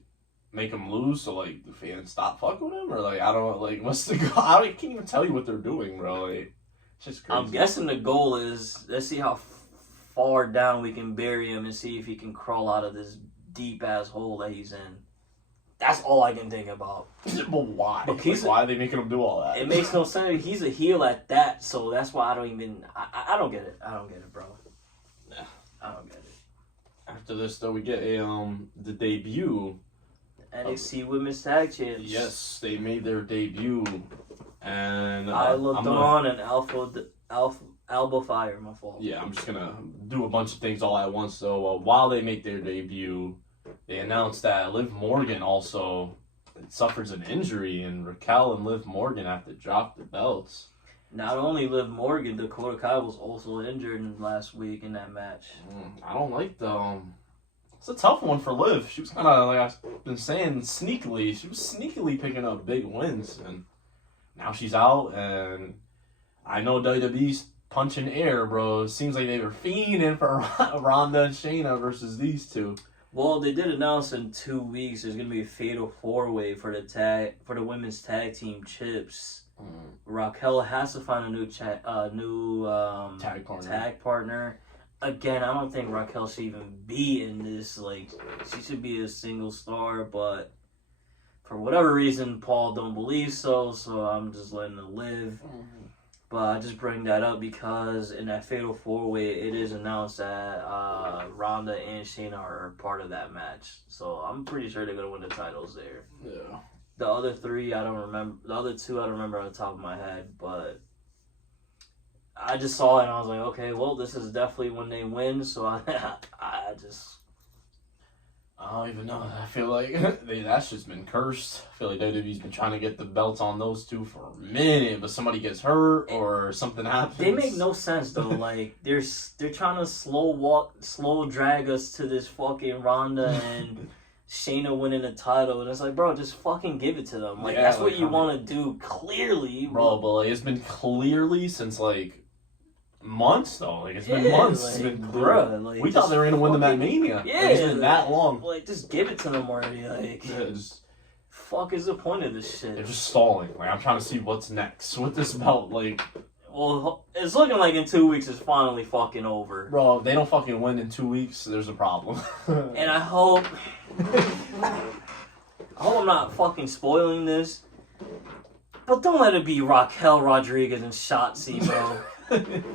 make him lose so like the fans stop fucking with him, or like I don't know, like what's the goal? I can't even tell you what they're doing, bro. Like it's just crazy. I'm guessing the goal is let's see how far down we can bury him and see if he can crawl out of this deep ass hole that he's in. That's all I can think about. But why? But why are they making him do all that? It makes no sense. He's a heel at that, so that's why I don't even. I don't get it. I don't get it, bro. Yeah, I don't get it. After this, though, we get the debut. NXT Women's Tag Champs. Yes, they made their debut, and Isla Dawn and Alba Fire. My fault. Yeah, I'm just gonna do a bunch of things all at once. So while they make their debut, they announced that Liv Morgan also suffers an injury, and Raquel and Liv Morgan have to drop the belts. Not only Liv Morgan, Dakota Kai was also injured last week in that match. I don't like the. It's a tough one for Liv. She was kind of, like I've been saying, sneakily. She was sneakily picking up big wins, and now she's out. And I know WWE's punching air, bro. It seems like they were fiending for Ronda and Shayna versus these two. Well, they did announce in 2 weeks there's gonna be a fatal 4-way for the women's tag team chips. Raquel has to find a new tag partner. Again, I don't think Raquel should even be in this. Like, she should be a single star, but for whatever reason, Paul don't believe so. So I'm just letting it live. But I just bring that up because in that fatal 4-way, it is announced that Ronda and Shayna are part of that match. So I'm pretty sure they're gonna win the titles there. Yeah. The other 3, I don't remember. The other 2, I don't remember on the top of my head. But I just saw it and I was like, okay, well, this is definitely when they win. So I don't even know. I feel like that's just been cursed. I feel like WWE's been trying to get the belts on those two for a minute, but somebody gets hurt or something happens. They make no sense though. Like they're trying to slow drag us to this fucking Ronda and Shayna winning the title, and it's like, bro, just fucking give it to them. Like that's what you want to do, clearly, bro. But like it's been clearly since like months though. Like it's been months. Like, it's been bruh, like, we thought they were gonna win the Mania. Yeah, like, it's been that long. Like just give it to them already. Like fuck is the point of this shit? They're just stalling. Like I'm trying to see what's next with this belt. Like, well, it's looking like in 2 weeks it's finally fucking over. Bro, if they don't fucking win in 2 weeks, there's a problem. And I hope I'm not fucking spoiling this, but don't let it be Raquel Rodriguez and Shotzi, bro.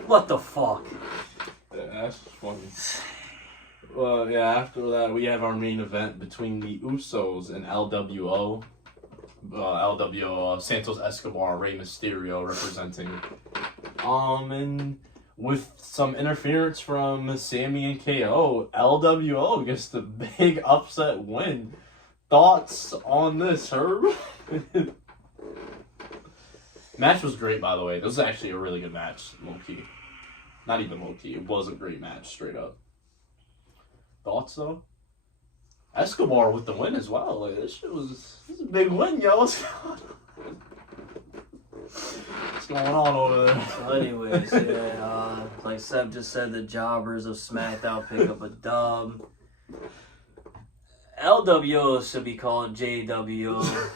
What the fuck? Yeah, that's funny. Well, yeah, after that, we have our main event between the Usos and LWO. Santos Escobar, Rey Mysterio representing. And with some interference from Sammy and KO, LWO gets the big upset win. Thoughts on this, Herb? Match was great, by the way. This was actually a really good match, low-key. Not even low-key. It was a great match, straight up. Thoughts, though? Escobar with the win as well. Like, this is a big win, yo. What's going on over there? So anyways, yeah, like Seb just said, the jobbers of SmackDown pick up a dub. LWO should be called JWO,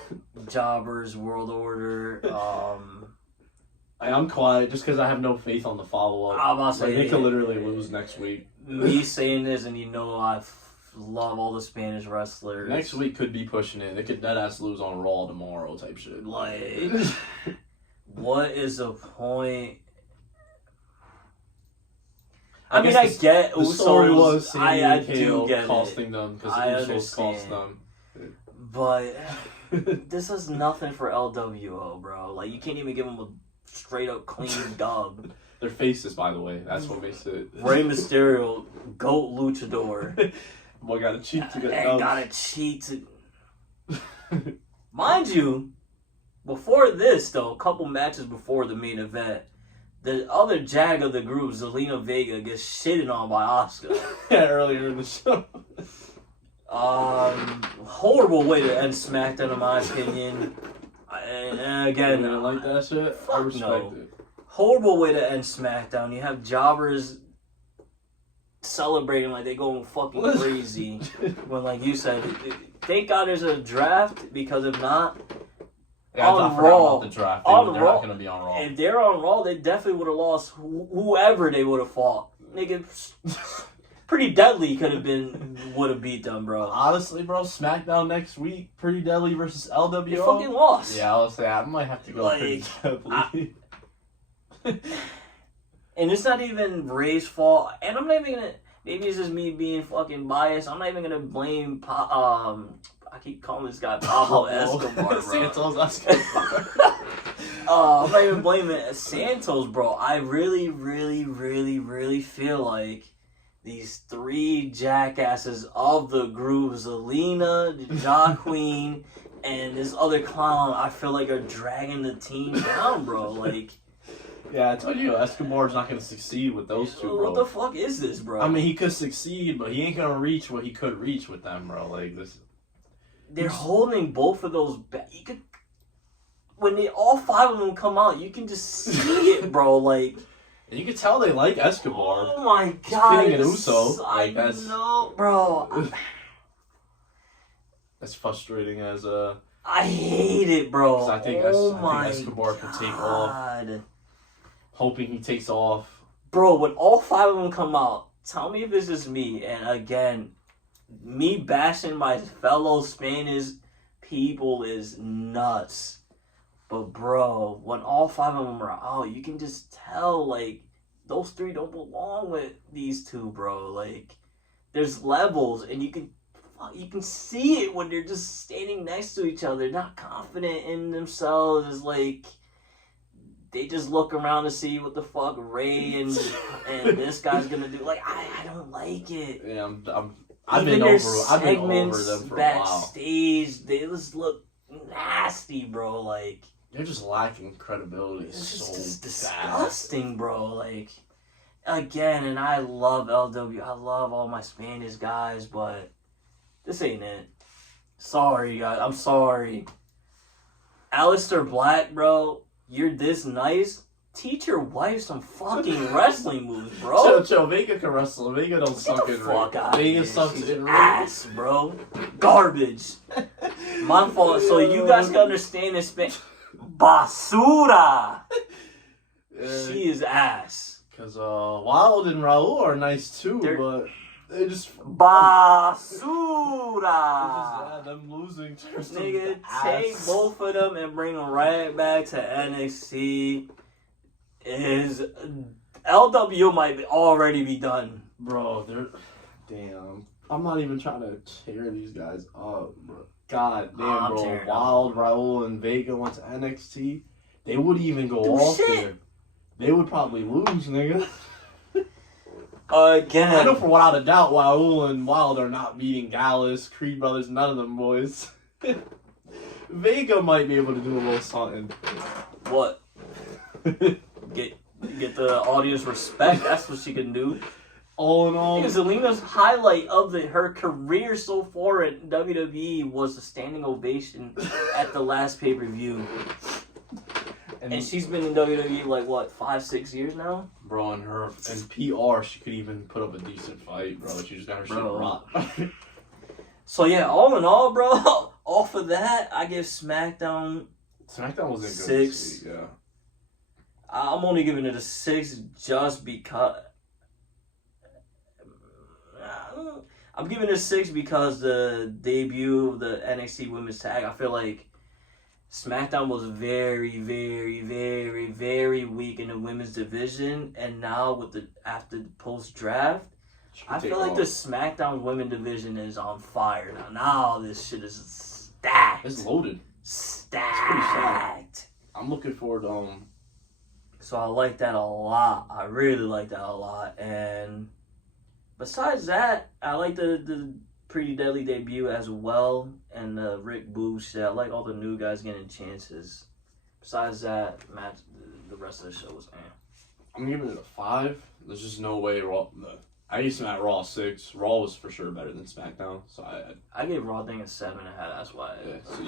Jobbers World Order. I'm quiet just because I have no faith on the follow-up. I'm about to say, they could literally lose next week. Me saying this, and you know I love all the Spanish wrestlers. Next week could be pushing it. They could deadass lose on Raw tomorrow type shit. Like, what is the point? I mean, I get the story Usos. was Sami I and do KO get costing it. them because I Usos cost understand. them. But this is nothing for LWO, bro. Like, you can't even give them a straight up clean dub. Their faces, by the way, that's what makes it. Rey Mysterio, GOAT luchador. Boy, gotta cheat to get And dubs. gotta cheat to... Mind you, before this, though, a couple matches before the main event, the other jag of the group, Zelina Vega, gets shitted on by Asuka. Yeah, earlier in the show. Horrible way to end SmackDown, in my opinion. And again, You didn't like that shit? I fuck respect no. it. Horrible way to end SmackDown. You have jobbers celebrating like they going fucking crazy. When, like you said, thank God there's a draft, because if not, Yeah, on I forgot Raw, about the draft. on They're Raw, not gonna be on Raw. if they're on Raw, they definitely would have lost whoever they would have fought. Nigga, Pretty Deadly would have beat them, bro. Honestly, bro, SmackDown next week, Pretty Deadly versus LWO. They fucking lost. Yeah, I'll say I might have to go Like, Pretty Deadly. And it's not even Ray's fault. And I'm not even gonna. Maybe it's just me being fucking biased. I'm not even gonna blame. I keep calling this guy Pablo Escobar, bro. Santos Escobar. I'm not even blaming Santos, bro. I really, really, really, really feel like these three jackasses of the group, Zelina, the Queen, and this other clown, I feel like are dragging the team down, bro. Like, Yeah, I told you Escobar's not gonna succeed with those two, bro. what the fuck is this, bro? I mean, he could succeed, but he ain't gonna reach what he could reach with them, bro. Like this. They're holding both of those back. You could, when all five of them come out, you can just see it, bro. Like, And you can tell they like Escobar. oh my god, Pinning an Uso, like, I that's- know, bro. As frustrating as I hate it, bro. 'Cause I think Escobar could take off. God. hoping he takes off. Bro, when all five of them come out, tell me if this is me. And again, me bashing my fellow Spanish people is nuts. But bro, when all five of them are out, you can just tell, like, those three don't belong with these two, bro. Like, there's levels, and you can see it when they're just standing next to each other, not confident in themselves. It's like they just look around to see what the fuck Ray and this guy's gonna do. Like, I don't like it. Yeah, I've Even been their over them for a while. backstage, they just look nasty, bro. Like, They're just lacking credibility. it's So just bad. disgusting, bro. Like, again, and I love LW. I love all my Spanish guys, but this ain't it. Sorry, guys. I'm sorry. Aleister Black, bro, you're this nice. Teach your wife some fucking wrestling moves, bro. Chill. Vega can wrestle. Vega don't Get suck the in fuck ring. out Vega of sucks here. in ring. Ass, bro. Garbage. My fault. So you guys can understand this. Basura. She is ass. Because Wild and Raul are nice too, but they just Basura. them losing turns them Nigga, ass. take both of them and bring them right back to NXT. LW might already be done. Bro, they're damn. I'm not even trying to tear these guys up, bro. God damn, I'm bro. tearing Wild, Raul, and Vega went to NXT. They wouldn't even go Do off shit. there. They would probably lose, nigga. Again. I know for without a doubt, Raul and Wild are not beating Gallus, Creed Brothers, none of them boys. Vega might be able to do a little something. What? Get the audience respect. That's what she can do. All in all, Zelina's highlight of her career so far at WWE was a standing ovation at the last pay-per-view. And she's been in WWE like what, 5-6 years now? Bro, and her and PR, she could even put up a decent fight, bro. She just got her shit rocked. So yeah, all in all, bro, off of that, I give SmackDown. SmackDown was a good 6. this week, yeah. I'm only giving it a 6 just because. I'm giving it a 6 because the debut of the NXT Women's Tag. I feel like SmackDown was very, very, very, very weak in the women's division, and now with the after the post draft, I feel like the SmackDown women division is on fire now. Now this shit is stacked. It's loaded. Stacked. I'm looking forward to So I like that a lot. I really like that a lot. And besides that, I like the Pretty Deadly debut as well, and the Rick Boosh shit. I like all the new guys getting chances. Besides that, match, the rest of the show was I'm giving it a 5. There's just no way Raw. I used to at Raw 6. Raw was for sure better than SmackDown, so I gave Raw thing a 7.5. That's why. Yeah, so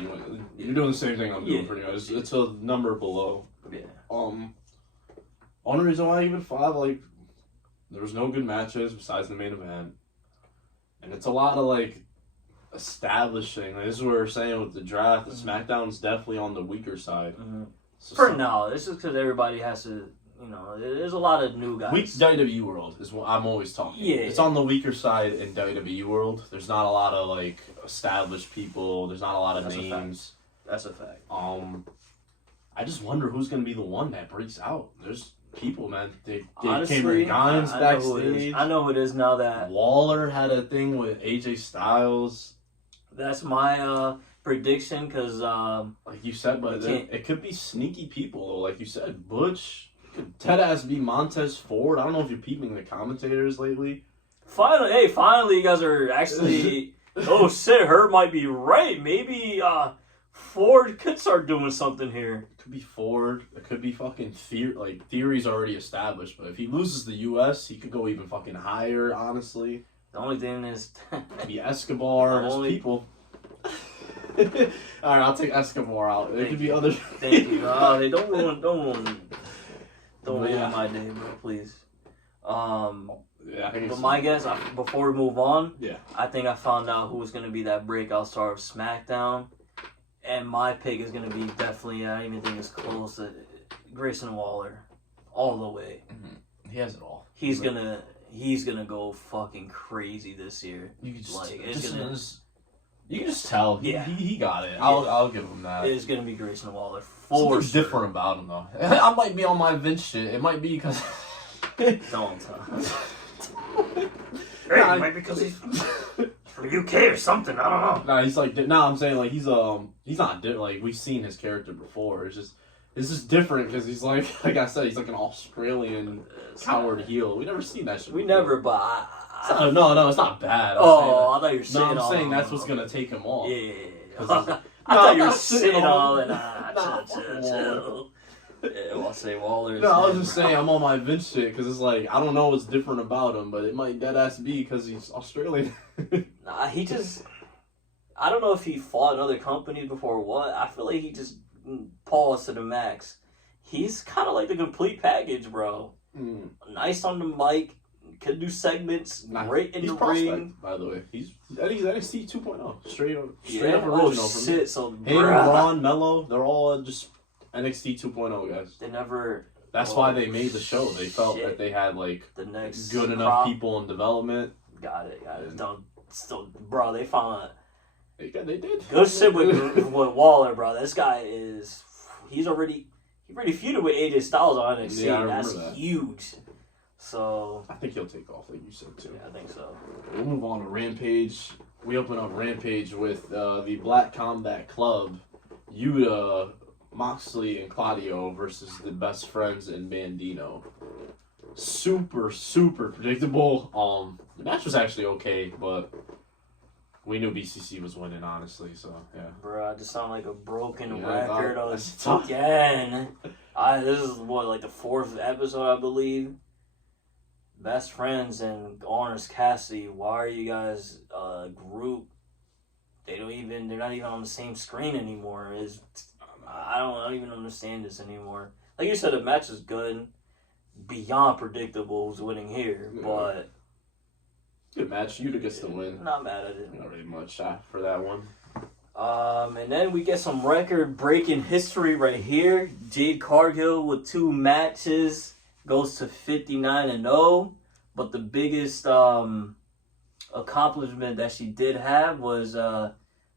you're doing the same thing I'm doing pretty much. It's a number below. Yeah. Only reason why I give it 5, like, there was no good matches besides the main event, and it's a lot of like establishing. Like, this is what we're saying with the draft. The SmackDown's definitely on the weaker side. Mm-hmm. So for now, this is because everybody has to. There's a lot of new guys. Weak WWE world is what I'm always talking. Yeah, it's on the weaker side in WWE world. There's not a lot of like established people. There's not a lot of names. That's a fact. I just wonder who's gonna be the one that breaks out. There's people, man. Honestly, Cameron Grimes backstage. I know who it is now that Waller had a thing with AJ Styles. That's my prediction because like you said, but it could be sneaky people though. Like you said, Butch. Could Deadass be Montez Ford? I don't know if you're peeping the commentators lately. Finally, you guys are actually. Oh shit, Herb might be right. Maybe Ford could start doing something here. It could be Ford. It could be fucking Theory's already established. But if he loses the U.S., he could go even fucking higher. Honestly, the only thing is, could be Escobar. There's people. All right, I'll take Escobar out. There could be other. Thank you. They don't ruin my day, bro, please. Yeah, but my guess, before we move on, yeah, I think I found out who was going to be that breakout star of SmackDown. And my pick is going to be definitely, I don't even think it's close to Grayson Waller. All the way. Mm-hmm. He has it all. He's gonna go fucking crazy this year. You can just, you can just tell. He got it. I'll give him that. It's gonna be Grayson Waller. Something's different about him though. I might be on my Vince shit. It might be because. Don't tell. It might be because he's from the UK or something. I don't know. Nah, he's like. Nah, I'm saying like he's not like we've seen his character before. It's just different because he's like I said, he's like an Australian coward heel. We never seen that shit. We never, but no, it's not bad. I thought you were saying. No, I'm saying that's what's gonna take him off. Yeah. I thought you were sitting all and chill. Yeah, I'll say Waller. No, I was just saying I'm on my Vince shit because it's like I don't know what's different about him, but it might deadass be because he's Australian. Nah, he just. I don't know if he fought in other companies before or what. I feel like he just paused to the max. He's kind of like the complete package, bro. Nice on the mic, could do segments, great in the ring. By the way, he's NXT 2.0, straight up original. From me. So him, Ron, Mello, they're all just NXT 2.0 guys. They never. That's why they made the show. They felt that they had like the next good enough people in development. Got it. Still, bro, they found. They did. Good shit with Waller, bro. This guy is. He already feuded with AJ Styles on NXT. Yeah, that's that. huge. So I think he'll take off, like you said too. Yeah, I think so. We'll move on to Rampage. We open up Rampage with the Black Combat Club, Yuta, Moxley, and Claudio versus the Best Friends and Bandino. Super predictable. The match was actually okay, but we knew BCC was winning, honestly. So yeah. Bro, I just sound like a broken record again. This is like the 4th episode, I believe. Best Friends and Honors Cassidy. Why are you guys a group? They're not even on the same screen anymore. I don't even understand this anymore. Like you said, the match is good. Beyond predictable who's winning here, but good match. Yuta gets the win. Not mad at it. Not really much for that one. And then we get some record-breaking history right here. Jade Cargill with 2 matches goes to 59-0. But the biggest accomplishment that she did have was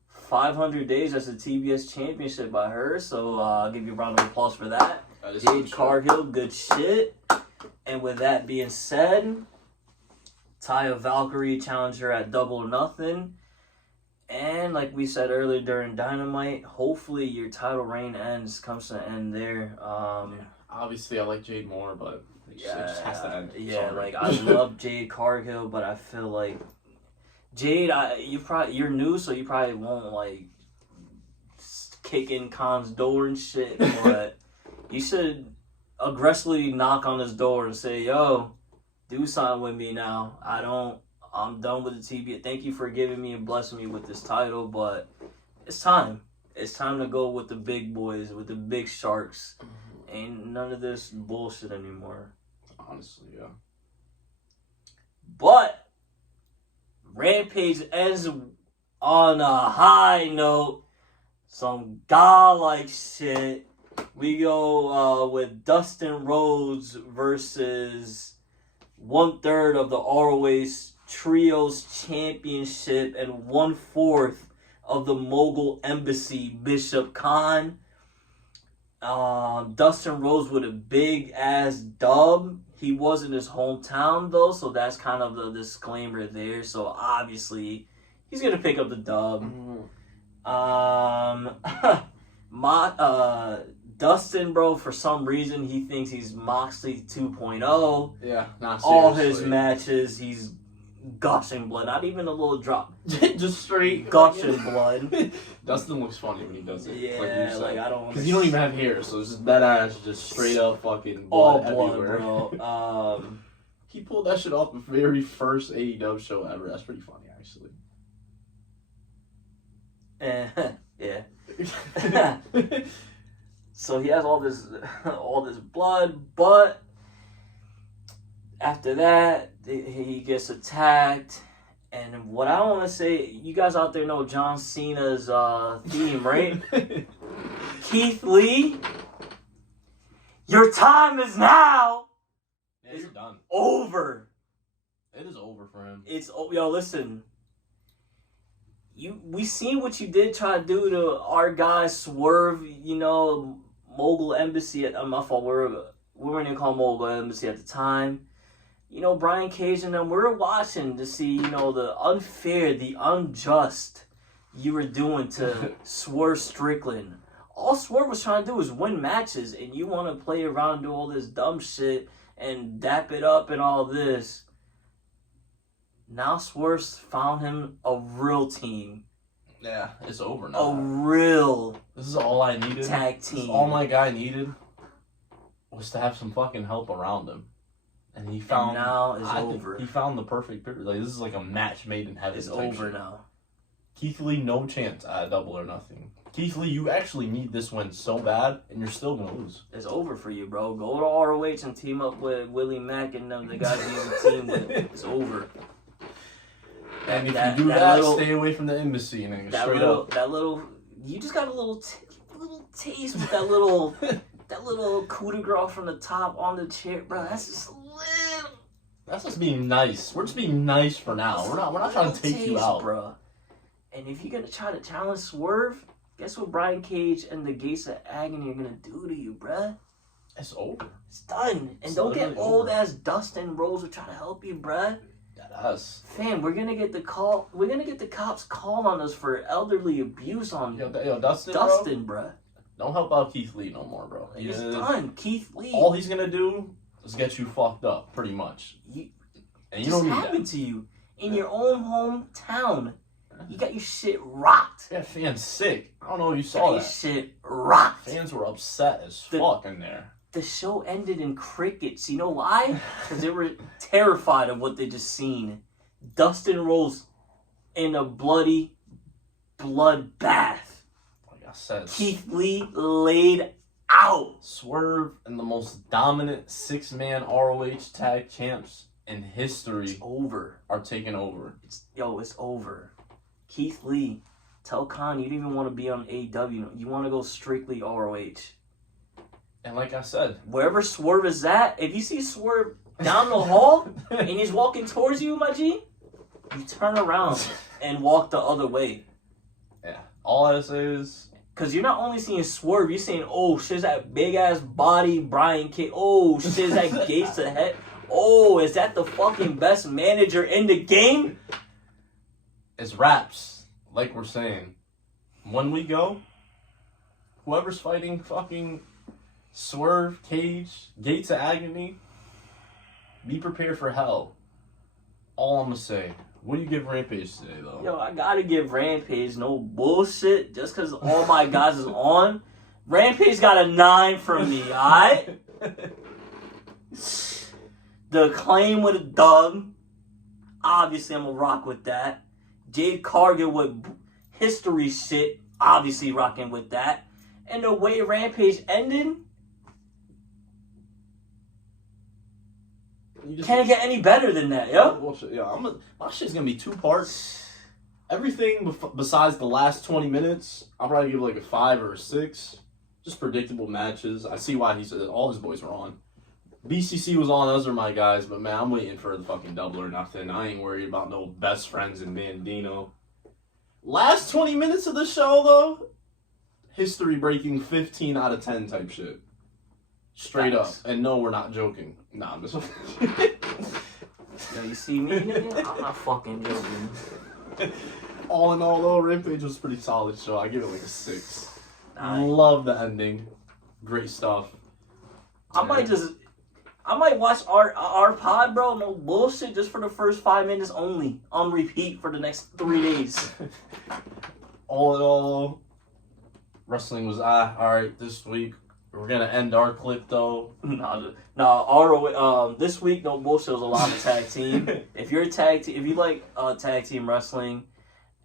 500 days as a TBS championship by her. So I'll give you a round of applause for that. Jade Cargill, good shit. And with that being said, Taya Valkyrie challenged her at Double or Nothing. And like we said earlier during Dynamite, hopefully your title reign comes to an end there. Obviously, I like Jade more, but it just has to end. Yeah, like I love Jade Cargill, but I feel like Jade, you're new, so you probably won't like kick in Khan's door and shit. But you should aggressively knock on his door and say, "Yo, do something with me now. I'm done with the TV. Thank you for giving me and blessing me with this title, but it's time. It's time to go with the big boys, with the big sharks. Ain't none of this bullshit anymore." Honestly, yeah. But Rampage ends on a high note. Some godlike shit. We go with Dustin Rhodes versus 1/3 of the ROH Trios Championship and 1/4 of the Mogul Embassy, Bishop Khan. Dustin Rhodes with a big ass dub. He was in his hometown though, so that's kind of the disclaimer there. So obviously he's gonna pick up the dub. Dustin, bro, for some reason he thinks he's Moxley 2.0. Yeah, not seriously. All his matches, he's gushing blood. Not even a little drop. Just straight gushing blood. Dustin looks funny when he does it. Yeah, like you said. like I don't. Because you don't even have hair, so it's just that ass just straight up fucking all blood blood, everywhere. bro. He pulled that shit off the very first AEW show ever. That's pretty funny, actually. Yeah. So he has all this blood, but after that he gets attacked. And what I want to say, you guys out there know John Cena's theme, right? Keith Lee, your time is now. It's done. Over. It is over for him. Yo, listen. We seen what you did try to do to our guy Swerve, Mogul Embassy my fault, we weren't even called Mogul Embassy at the time. Brian Cage and them, we were watching to see, the unfair, the unjust you were doing to Swerve Strickland. All Swerve was trying to do was win matches, and you want to play around and do all this dumb shit and dap it up and all this. Now Swerve's found him a real team. Yeah, it's over now. A real This is all I needed. Tag team. All my guy needed was to have some fucking help around him. And he found... And now it's over. He found the perfect... Like, this is like a match made in heaven. It's over now. Keith Lee, no chance at Double or Nothing. Keith Lee, you actually need this win so bad, and you're still going to lose. It's over for you, bro. Go to ROH and team up with Willie Mack and them, the guys you use a team with. It's over. And if you do that, stay away from the embassy and then straight up. You just got a little taste with that little coup de grace from the top on the chair, bro. That's just a little. That's just being nice. We're just being nice for now. We're not trying to take you out, bro. And if you're gonna try to challenge Swerve, guess what Brian Cage and the Gates of Agony are gonna do to you, bruh? It's over. It's done. And don't get old ass Dustin Rhodes will try to help you, bruh. Us. Fam, we're gonna get the cops called on us for elderly abuse on yo, Dustin, bro. Don't help out Keith Lee no more, bro. He's done. Keith Lee. All he's gonna do is get you fucked up, pretty much. And you don't need that. Happened to you in your own hometown. You got your shit rocked. Yeah, fans sick. I don't know if you saw that. Your shit rocked. Fans were upset as fuck in there. The show ended in crickets. You know why? Because they were terrified of what they just seen. Dustin Rhodes in a bloody bloodbath. Like, I said, Keith Lee laid out. Swerve and the most dominant 6-man ROH tag champs in history Over. are taking over. It's over. Keith Lee, tell Khan you didn't even want to be on AEW. You want to go strictly ROH. And like I said, Wherever Swerve is at, if you see Swerve down the hall and he's walking towards you, my G, you turn around and walk the other way. yeah, all I say is, Because you're not only seeing Swerve, you're seeing, oh, shit's that big-ass body Brian Cage. Oh, shit's that Gates to head. Oh, is that the fucking best manager in the game? it's raps, like we're saying. When we go, whoever's fighting fucking Swerve, Cage, Gates of Agony, be prepared for hell. All I'm gonna say. What do you give Rampage today, though? Yo, I gotta give Rampage no bullshit just because all my guys is on. Rampage got a 9 from me, alright? The Acclaim with a dub. Obviously, I'm gonna rock with that. Jade Cargill with history shit. Obviously, rocking with that. And the way Rampage ended, can't get any better than that, yo. Well, yeah, my shit's gonna be 2 parts. Everything besides the last 20 minutes, I'll probably give like a 5 or a 6. Just predictable matches. I see why he said all his boys were on. BCC was on, those are my guys, but man, I'm waiting for the fucking Double or Nothing. I ain't worried about no best friends and Bandino. Last 20 minutes of the show, though, history breaking 15 out of 10 type shit. Straight Facts. up. And no, we're not joking. Nah, I'm just. Yo, you see me, nigga? I'm not fucking joking. All in all, though, Rampage was a pretty solid show. I give it like a 6. I Nice. love the ending. Great stuff. I might watch our pod, bro. No bullshit, just for the first 5 minutes only, on repeat for the next 3 days. All in all, wrestling was alright this week. We're gonna end our clip though. This week, no bullshit, was a lot of tag team. If you're a tag team, if you like tag team wrestling,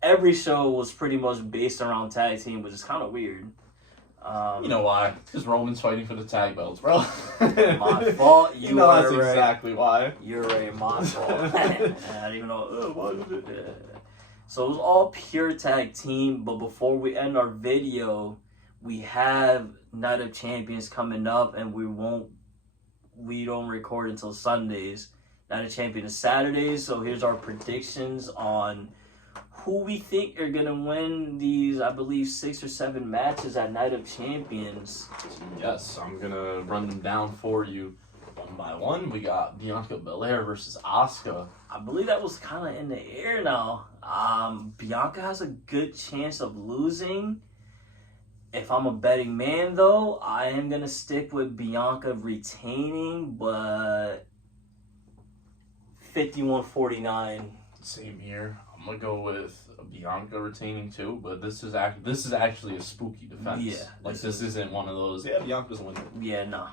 every show was pretty much based around tag team, which is kind of weird. You know why? Because Roman's fighting for the tag belts, bro. My fault. You know are that's right. exactly why. You're right, my fault. I didn't even know. Why is it? So it was all pure tag team. But before we end our video, we have Night of Champions coming up, and we don't record until Sundays. Night of Champions is Saturdays. So here's our predictions on who we think are gonna win these, I believe, 6 or 7 matches at Night of Champions. Yes, I'm gonna run them down for you one by one. We got Bianca Belair versus Asuka. I believe that was kind of in the air now. Bianca has a good chance of losing. If I'm a betting man, though, I am going to stick with Bianca retaining, but 51-49. Same here. I'm gonna go with Bianca retaining too, but this is actually a spooky defense. Yeah, like this isn't one of those. Yeah, Bianca's winning. Yeah, no.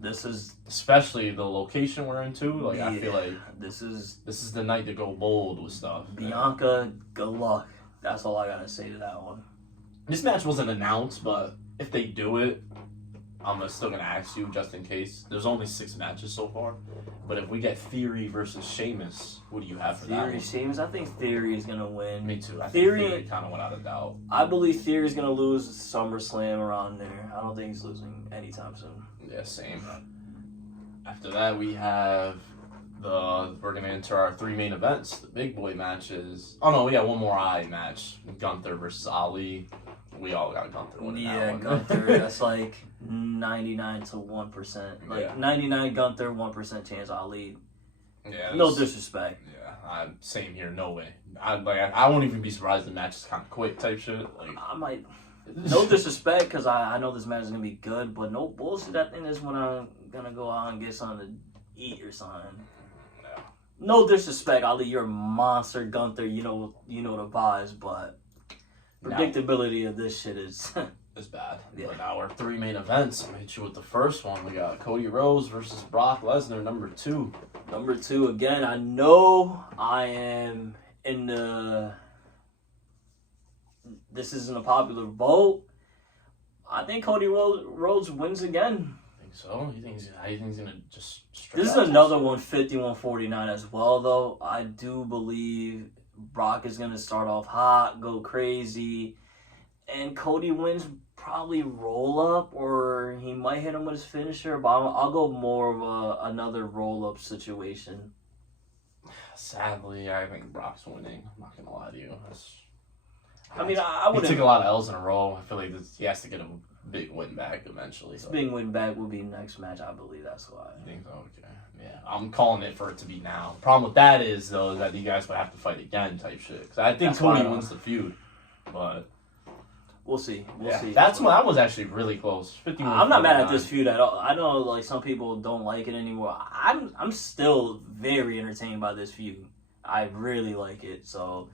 This is... Especially the location we're in too. Like I feel like This is the night to go bold with stuff. Bianca, good luck. That's all I got to say to that one. This match wasn't announced, but if they do it, I'm still gonna ask you just in case. There's only 6 matches so far, but if we get Theory versus Sheamus, who do you have for that Theory, one? Sheamus, I think Theory is going to win. Me too. I Theory- think Theory kind of without a doubt. I believe Theory is going to lose SummerSlam around there. I don't think he's losing anytime soon. Yeah, same. After that, we have we're gonna enter our 3 main events, the big boy matches. Oh no, we got one more match: Gunther versus Ali. We all got Gunther winning that Yeah, one. Gunther, that's like 99 to 1%. Like Yeah. 99 Gunther, 1% chance Ali. Yeah, No this- disrespect. Yeah, same here. No way. I won't even be surprised the match is kind of quick type shit. Like, I might. No disrespect, because I know this match is going to be good, but no bullshit. I think this is when I'm going to go out and get something to eat or something. Yeah. No disrespect, Ali. You're a monster, Gunther. You know the vibes, but predictability of this shit is... it's bad. Yeah. But now our 3 main events. I'm gonna hit you with the first one. We got Cody Rhodes versus Brock Lesnar, number 2. Number 2, again, I know I am in the... This isn't a popular vote. I think Cody Rhodes wins again. Think so? You think he's gonna just? This is another one, 51-49 as well, though. I do believe Brock is gonna start off hot, go crazy, and Cody wins probably roll up, or he might hit him with his finisher. But I'll go more of another roll up situation. Sadly, I think Brock's winning. I'm not gonna lie to you. I mean, I would. He took a lot of L's in a row. I feel like he has to get a big win back eventually. This big win back will be next match, I believe. That's why. I think so. Okay. Yeah, I'm calling it for it to be now. Problem with that is though that you guys would have to fight again, type shit. Because I think Cody wins the feud, but we'll see. We'll see. That was actually really close. 51. I'm not mad at this feud at all. I know like some people don't like it anymore. I'm still very entertained by this feud. I really like it. So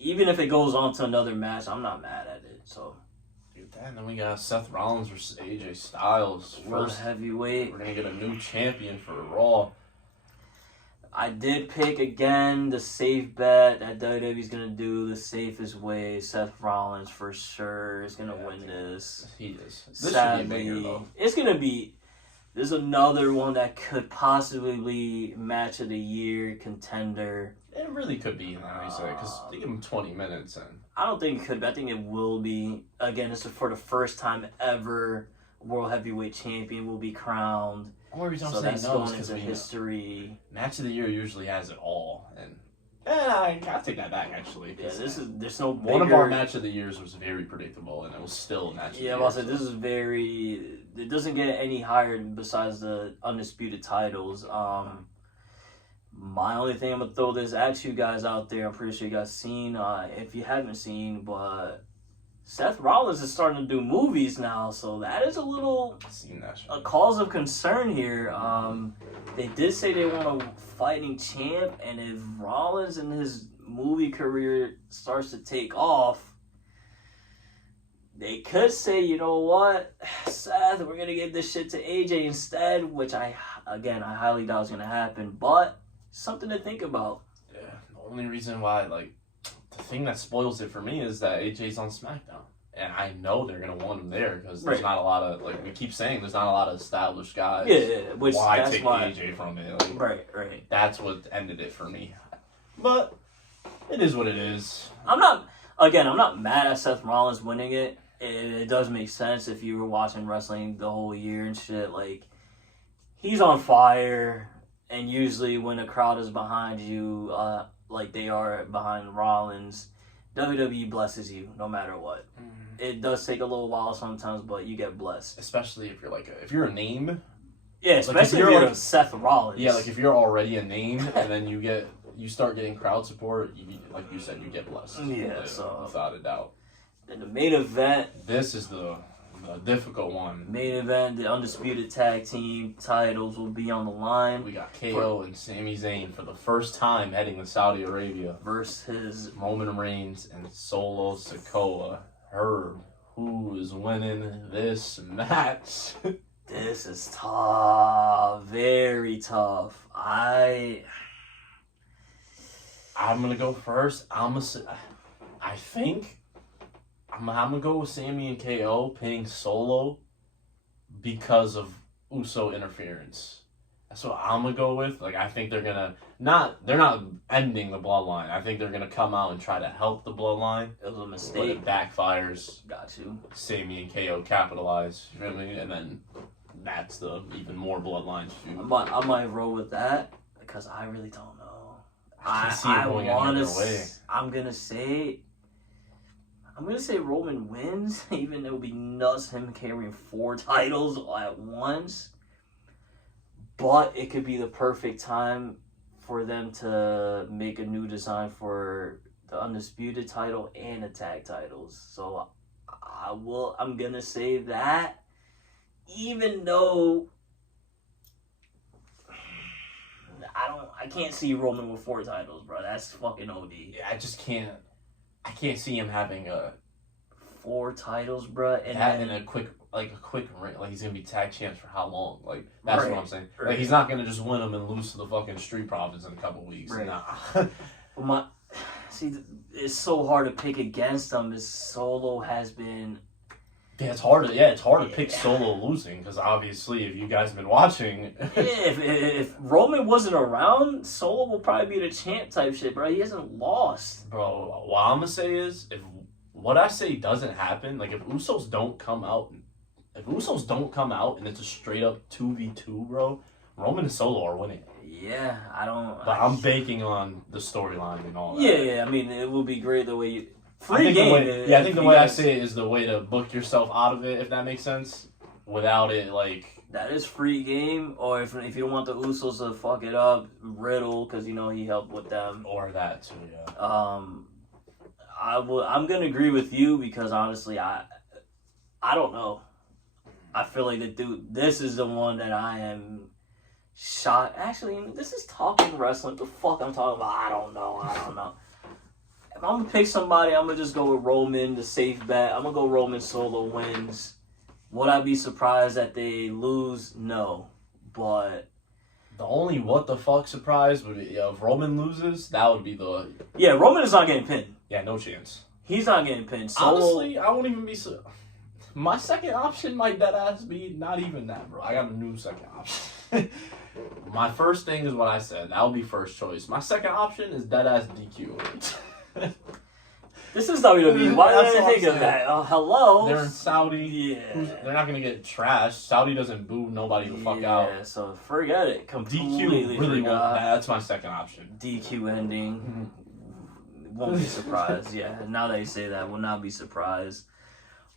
even if it goes on to another match, I'm not mad at it. So. And then we got Seth Rollins versus AJ Styles. World heavyweight. We're going to get a new champion for Raw. I did pick, again, the safe bet that WWE's going to do the safest way. Seth Rollins, for sure, is going to win this. He is. This Sadly, should be a banger, though. it's going to be... There's another one that could possibly be match of the year contender. It really could be, now you say, because they give him 20 minutes. And I don't think it could be. I think it will be. Again, this is for the first time ever. World Heavyweight Champion will be crowned. Only reason I'm so saying that's no is going because into history. Match of the year usually has it all, and I take that back actually. Yeah, there's no bigger... One of our match of the years was very predictable, and it was still a match of the year. Yeah, I'll say this is very... It doesn't get any higher besides the undisputed titles. My only thing I'm gonna throw this at you guys out there. I'm pretty sure you guys seen. If you haven't seen, but Seth Rollins is starting to do movies now, so that is a little a cause of concern here. They did say they want a fighting champ, and if Rollins and his movie career starts to take off, they could say, you know what, Seth, we're gonna give this shit to AJ instead, which I highly doubt is gonna happen, but something to think about. Yeah, the only reason why, like, the thing that spoils it for me is that AJ's on SmackDown. And I know they're going to want him there because there's not a lot of, like, we keep saying there's not a lot of established guys. Yeah, which why take AJ from it? Like, right. That's what ended it for me. But it is what it is. I'm not mad at Seth Rollins winning it. It does make sense if you were watching wrestling the whole year and shit. Like, he's on fire. And usually when a crowd is behind you, like they are behind Rollins, WWE blesses you no matter what. Mm-hmm. It does take a little while sometimes, but you get blessed. Especially if you're if you're a name. Yeah, especially if you're Seth Rollins. Yeah, like if you're already a name and then you start getting crowd support, like you said, you get blessed. Yeah, so without a doubt. Then the main event. This is the difficult one. Main event, the undisputed tag team titles will be on the line. We got KO and Sami Zayn for the first time heading to Saudi Arabia versus Roman Reigns and Solo Sikoa. Herb, who is winning this match? This is tough, very tough. I'm gonna go first. I think. I'm gonna go with Sami and KO pinning Solo because of Uso interference. That's what I'm gonna go with. Like, I think they're not ending the bloodline. I think they're gonna come out and try to help the bloodline. It was a mistake. It backfires. Got you. Sami and KO capitalize. You know what I mean? And then that's the even more bloodline feud. I might roll with that because I really don't know. I want to. I'm going to say Roman wins, even though it would be nuts him carrying 4 titles at once. But it could be the perfect time for them to make a new design for the Undisputed title and the tag titles. So I'm going to say that, even though I can't see Roman with 4 titles, bro. That's fucking OD. Yeah, I can't see him having 4 titles, bro. And that in a quick ring. Like, he's gonna be tag champs for how long? Like, that's what I'm saying. Right. Like, he's not gonna just win them and lose to the fucking Street Profits in a couple weeks. Right. Nah. See, it's so hard to pick against them. As Solo has been. Yeah, it's hard to pick Solo losing because obviously, if you guys have been watching, if Roman wasn't around, Solo will probably be the champ type shit, bro. He hasn't lost. bro, what I'm gonna say is if what I say doesn't happen, like if Usos don't come out and it's a straight up 2v2, bro, Roman and Solo are winning. Yeah, I don't. But I'm banking on the storyline and all that. Yeah. I mean, it would be great the way you. I think the way I say it is the way to book yourself out of it, if that makes sense. Without it, like that is free game, or if you don't want the Usos to fuck it up, Riddle, because you know he helped with them. Or that too, yeah. I'm gonna agree with you because honestly, I don't know. I feel like this is the one that I am shocked. Actually, this is talking wrestling. The fuck I'm talking about? I don't know. If I'm gonna pick somebody, I'm gonna just go with Roman, the safe bet. I'm gonna go Roman Solo wins. Would I be surprised that they lose? No. But the only what the fuck surprise would be if Roman loses, that would be the... Yeah, Roman is not getting pinned. Yeah, no chance. He's not getting pinned. Solo... Honestly, I won't even be... My second option might deadass be not even that, bro. I got a new second option. My first thing is what I said. That would be first choice. My second option is deadass DQ. This is WWE. Why did I think of that? Oh, hello. They're in Saudi. Yeah. They're not going to get trashed. Saudi doesn't boo nobody the fuck out. Yeah, so forget it. Completely DQ really won't. forgot. That's my second option. DQ ending. Won't be surprised. Yeah, now that you say that, will not be surprised.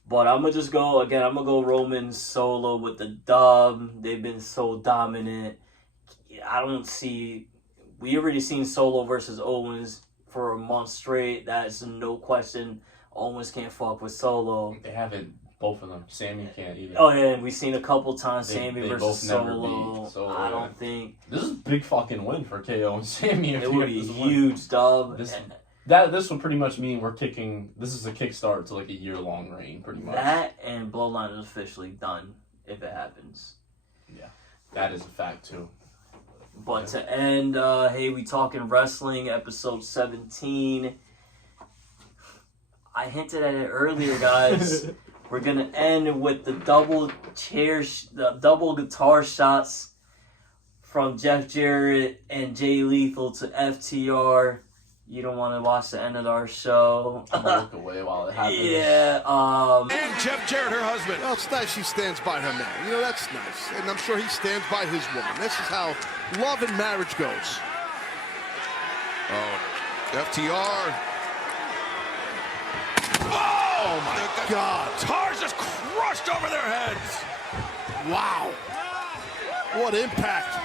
But I'm going to just go, again, I'm going to go Roman Solo with the dub. They've been so dominant. I don't see... We already seen Solo versus Owens for a month straight. That's no question. Owens can't fuck with Solo. They haven't, both of them. Sammy can't either. Oh, yeah, we've seen a couple times Sammy they versus both never Solo. beat Solo. I don't think... This is a big fucking win for KO and Sammy. It would be a huge dub. This would pretty much mean we're kicking... This is a kickstart to like a year-long reign, pretty much. That and Bloodline is officially done, if it happens. Yeah, that is a fact, too. But to end, hey, we talking wrestling, episode 17. I hinted at it earlier, guys. We're gonna end with the double guitar shots from Jeff Jarrett and Jay Lethal to FTR. You don't want to watch the end of our show. I'm gonna look away while it happens. Yeah. And Jeff Jarrett, her husband. Well, it's nice she stands by her man. You know, that's nice. And I'm sure he stands by his woman. This is how love and marriage goes. Oh, FTR. Oh, my God. Guitars just crushed over their heads. Wow. What impact.